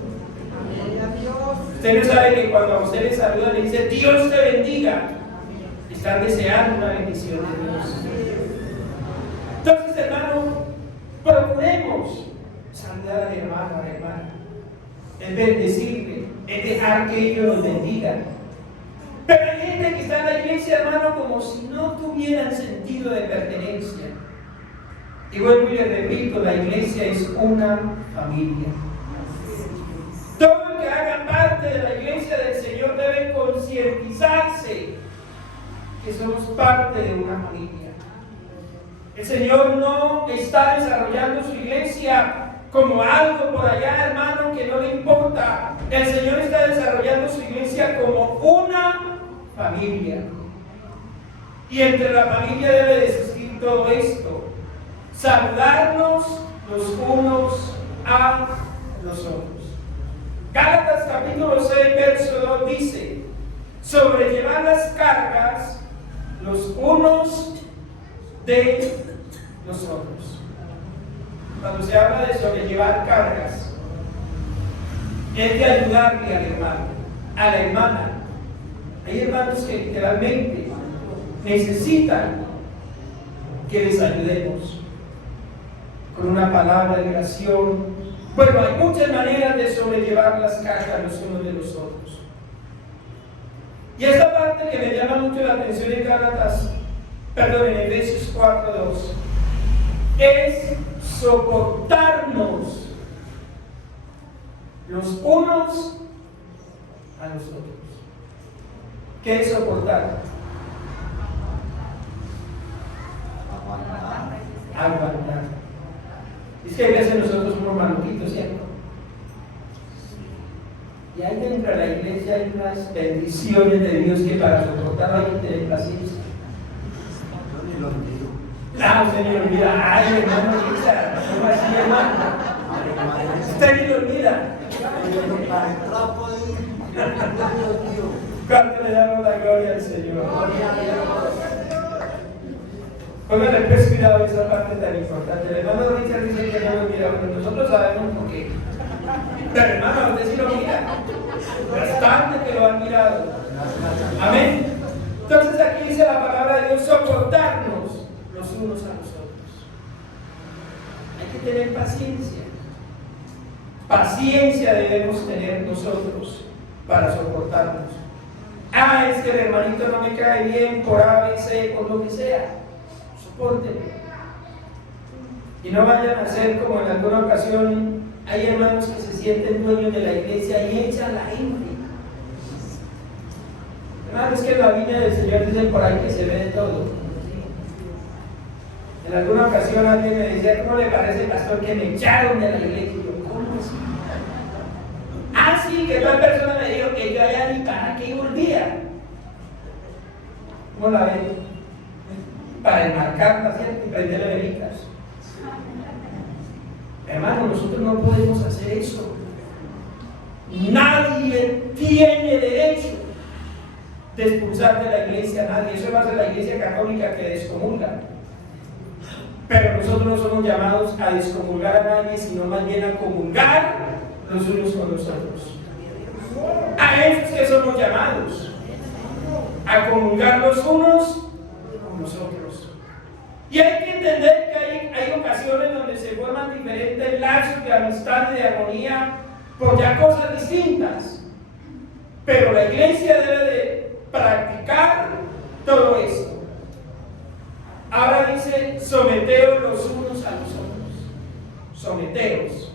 Usted no sabe que cuando a usted le saluda le dice Dios te bendiga. Están deseando una bendición de Dios. Entonces, hermano, procuremos saludar al hermano, a la hermana. Es bendecirle, es dejar que ellos nos bendigan. Pero hay gente que está en la iglesia, hermano, como si no tuvieran sentido de pertenencia. Y vuelvo y le repito, la iglesia es una familia. Todo el que haga parte de la iglesia del Señor debe concientizarse que somos parte de una familia. El Señor no está desarrollando su iglesia como algo por allá, hermano, que no le importa. El Señor está desarrollando su iglesia como una familia. Y entre la familia debe de existir todo esto. Saludarnos los unos a los otros. Gálatas capítulo 6, verso 2 dice: sobrellevar las cargas los unos de los otros. Cuando se habla de sobrellevar cargas, es de ayudarle al hermano, a la hermana. Hay hermanos que literalmente necesitan que les ayudemos con una palabra de oración. Bueno, hay muchas maneras de sobrellevar las cargas los unos de los otros. Y esta parte que me llama mucho la atención en en Efesios 4:2, es soportarnos los unos a los otros. ¿Qué es soportar? Aguantar. Es que a veces nosotros somos maluquitos, ¿cierto? Y ahí dentro de la iglesia hay unas bendiciones de Dios que para soportar hay que tener paciencia. Yo ni lo olvido. Usted ni lo olvida. Ay, hermano Richard, ¿cómo así, hermano? Usted ni lo olvida. ¿Cuánto le damos la gloria al Señor? Pónganle pues cuidado a esa parte tan importante. El hermano Richard dice que no lo mira, pero nosotros sabemos por qué. Pero hermano, usted sí lo mira. Bastante que lo han mirado. Amén. Entonces aquí dice la palabra de Dios: soportarnos los unos a los otros. Hay que tener paciencia. Paciencia debemos tener nosotros para soportarnos. Es que el hermanito no me cae bien por A, B, C, por lo que sea. Sopórtenlo. Y no vayan a ser como en alguna ocasión hay hermanos que se sienten dueños de la iglesia y echan la gente. Hermanos, que en la viña del Señor dicen por ahí que se ve de todo. En alguna ocasión alguien me decía: ¿cómo le parece, pastor, que me echaron de la iglesia? Y yo: ¿cómo así? Sí, que tal persona me dijo que yo allá ni para qué volvía. ¿Cómo la ven? Para enmarcarla, ¿cierto? Y prenderle velitas. Hermano, nosotros no podemos hacer eso. Nadie tiene derecho de expulsar de la iglesia a nadie. Eso lo hace la iglesia católica, que descomulga. Pero nosotros no somos llamados a descomulgar a nadie, sino más bien a comulgar los unos con los otros. A esos que somos llamados a comulgar los unos con los otros. Y hay que entender que hay ocasiones donde se forman diferentes lazos de amistad y de armonía por ya cosas distintas. Pero la iglesia debe de practicar todo esto. Ahora dice: someteos los unos a los otros. Someteos.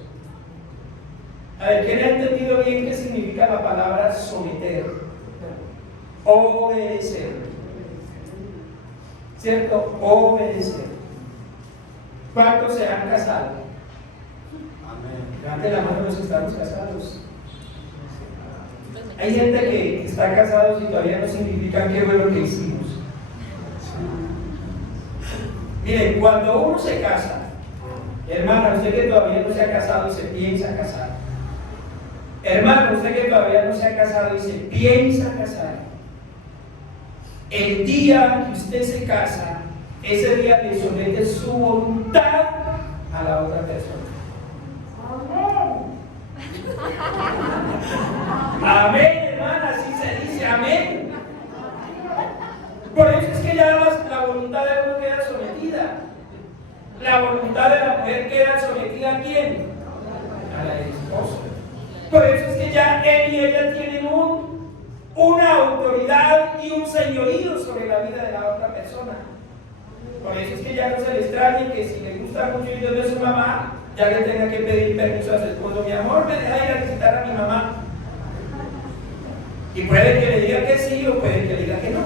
A ver, ¿quién ha entendido bien qué significa la palabra someter? Obedecer. ¿Cierto? Obedecer. ¿Cuántos se han casado? Amén. Levanten la mano los que estamos casados. Hay gente que está casado y todavía no significa qué fue lo que hicimos. Miren, cuando uno se casa, hermana, usted que todavía no se ha casado y se piensa casar, hermano, usted que todavía no se ha casado y se piensa casar, el día que usted se casa, ese día le somete su voluntad a la otra persona. Amén, hermana, así se dice, amén. Por eso es que ya la voluntad de uno queda sometida. La voluntad de la mujer queda sometida ¿a quién? A la esposa. Por eso es que ya él y ella tienen una autoridad y un señorío sobre la vida de la otra persona. Por eso es que ya no se le extrañe que si le gusta mucho ir donde su mamá, ya le tenga que pedir permiso a su esposo: mi amor, me deja ir a visitar a mi mamá. Y puede que le diga que sí o puede que le diga que no.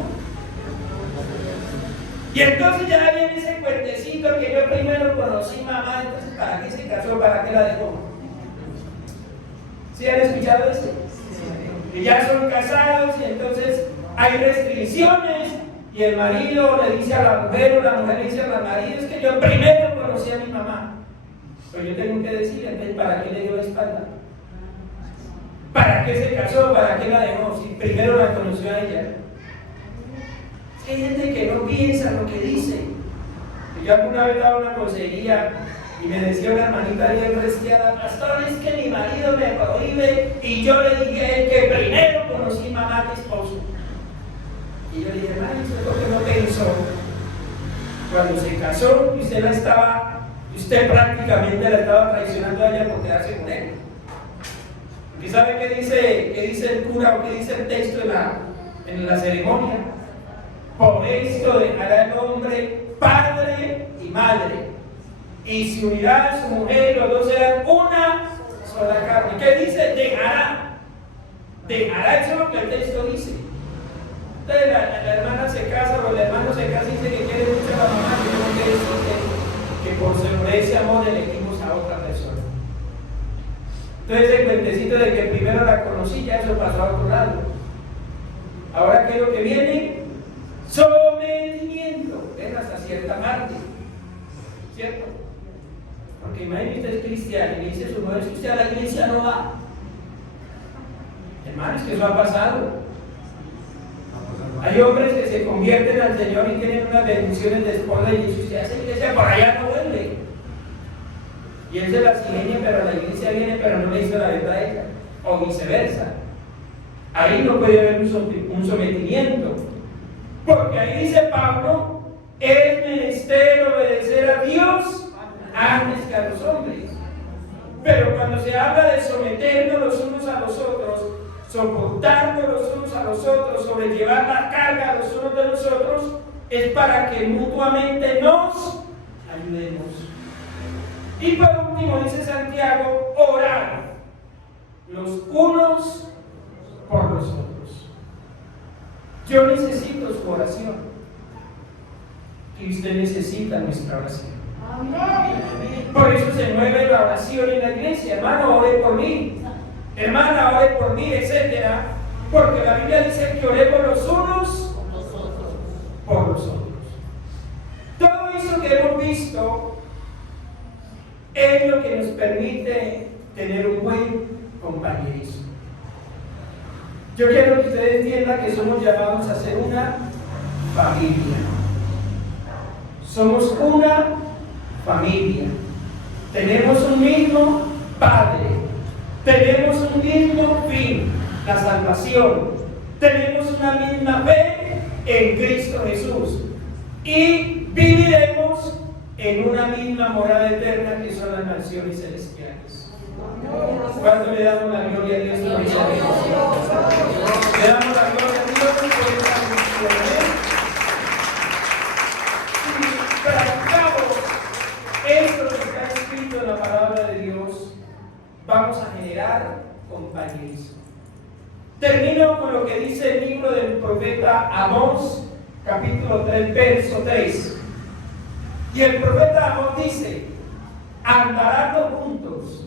Y entonces ya viene ese cuentecito que yo primero conocí mamá, entonces ¿para qué se casó? ¿Para qué la dejó? ¿Sí han escuchado eso? Que ya son casados y entonces hay restricciones y el marido le dice a la mujer o la mujer le dice al marido: es que yo primero conocí a mi mamá. Pero yo tengo que decir, entonces, ¿para qué le dio la espalda? ¿Para qué se casó? ¿Para qué la dejó? Si primero la conoció a ella. Hay gente que no piensa lo que dice. Yo alguna vez daba una consejería y me decía una hermanita bien cristiana: pastor, es que mi marido me prohíbe, y yo le dije que primero conocí mamá que esposo. Y yo le dije: hermano, ¿usted por qué no pensó cuando se casó y usted prácticamente la estaba traicionando a ella por quedarse con él? ¿Y sabe qué dice el cura o qué dice el texto en la ceremonia? Por esto dejará el hombre padre y madre, y se unirá a su mujer, y los dos serán una sola carne. ¿Qué dice? Dejará. Dejará, eso es lo que el texto dice. Entonces la hermana se casa, o el hermano se casa y dice que quiere mucho a la mamá, y no quiere decir que por ese amor elegimos a otra persona. Entonces el cuentecito de que primero la conocí, ya eso pasó a otro lado. Ahora, ¿qué es lo que viene? Sometimiento. Es hasta cierta parte, ¿cierto? Porque imagínate, usted es cristiano y dice a su mujer: si usted a la iglesia no va. Hermanos, que eso ha pasado. Hay hombres que se convierten al Señor y tienen unas bendiciones de esposa, y dice: usted hace iglesia, por allá no vuelve. Y él se las ingenia, pero la iglesia viene, pero no le hizo la verdad a ella. O viceversa. Ahí no puede haber un sometimiento. Porque ahí dice Pablo: es menester obedecer a Dios antes que a los hombres. Pero cuando se habla de someternos los unos a los otros, soportarnos los unos a los otros, sobrellevar la carga los unos de los otros, es para que mutuamente nos ayudemos. Y por último dice Santiago: orar los unos por los otros. Yo necesito su oración, y usted necesita nuestra oración. Por eso se mueve la oración en la iglesia: hermano, ore por mí, hermana, ore por mí, etc. Porque la Biblia dice que oremos los unos por los otros. Todo eso que hemos visto es lo que nos permite tener un buen compañerismo. Yo quiero que usted entienda que somos llamados a ser una familia. Somos una familia. Tenemos un mismo Padre. Tenemos un mismo fin, la salvación. Tenemos una misma fe en Cristo Jesús. Y viviremos en una misma morada eterna, que son las mansiones celestiales. ¿Cuánto le damos la gloria a Dios por esa bendición? Le damos la gloria a Dios por esa bendición. Si practicamos esto que está escrito en la palabra de Dios, vamos a generar compañerismo. Termino con lo que dice el libro del profeta Amós, capítulo 3, verso 3. Y el profeta Amós dice: andarán los juntos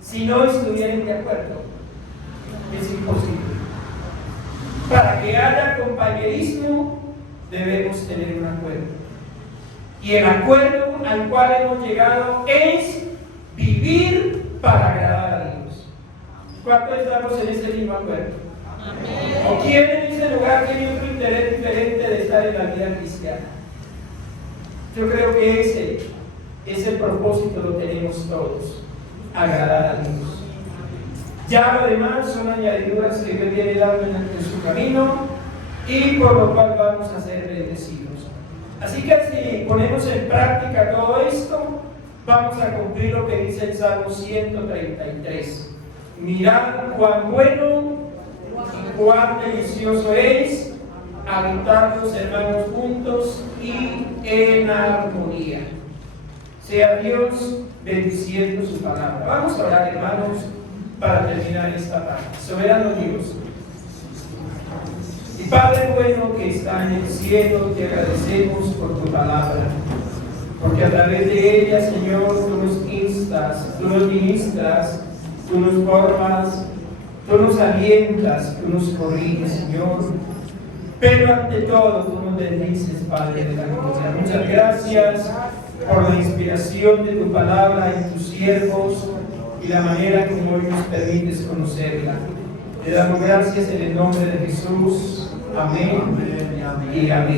si no estuvieran de acuerdo. Es imposible. Para que haya compañerismo debemos tener un acuerdo. Y el acuerdo al cual hemos llegado es vivir para agradar a Dios. ¿Cuántos estamos en ese mismo acuerdo? Amén. ¿O quién en ese lugar tiene otro interés diferente de estar en la vida cristiana? Yo creo que ese propósito lo tenemos todos: agradar a Dios. Ya lo demás son añadiduras que Dios viene dando en su camino, y por lo cual vamos a ser bendecidos. Así que si ponemos en práctica todo esto, vamos a cumplir lo que dice el Salmo 133. Mirad cuán bueno y cuán delicioso es habitar los hermanos juntos y en armonía. Sea Dios bendiciendo su palabra. Vamos a orar, hermanos, para terminar esta parte. Soberano Dios y Padre bueno que está en el cielo, te agradecemos por tu palabra, porque a través de ella, Señor, tú nos instas, tú nos ministras, tú nos formas, tú nos alientas, tú nos corriges, Señor. Pero ante todo, tú nos bendices, Padre de la gloria. Muchas gracias por la inspiración de tu palabra en tus siervos, y la manera como hoy nos permites conocerla. Te damos gracias en el nombre de Jesús. Amén Amén y amén. y amén.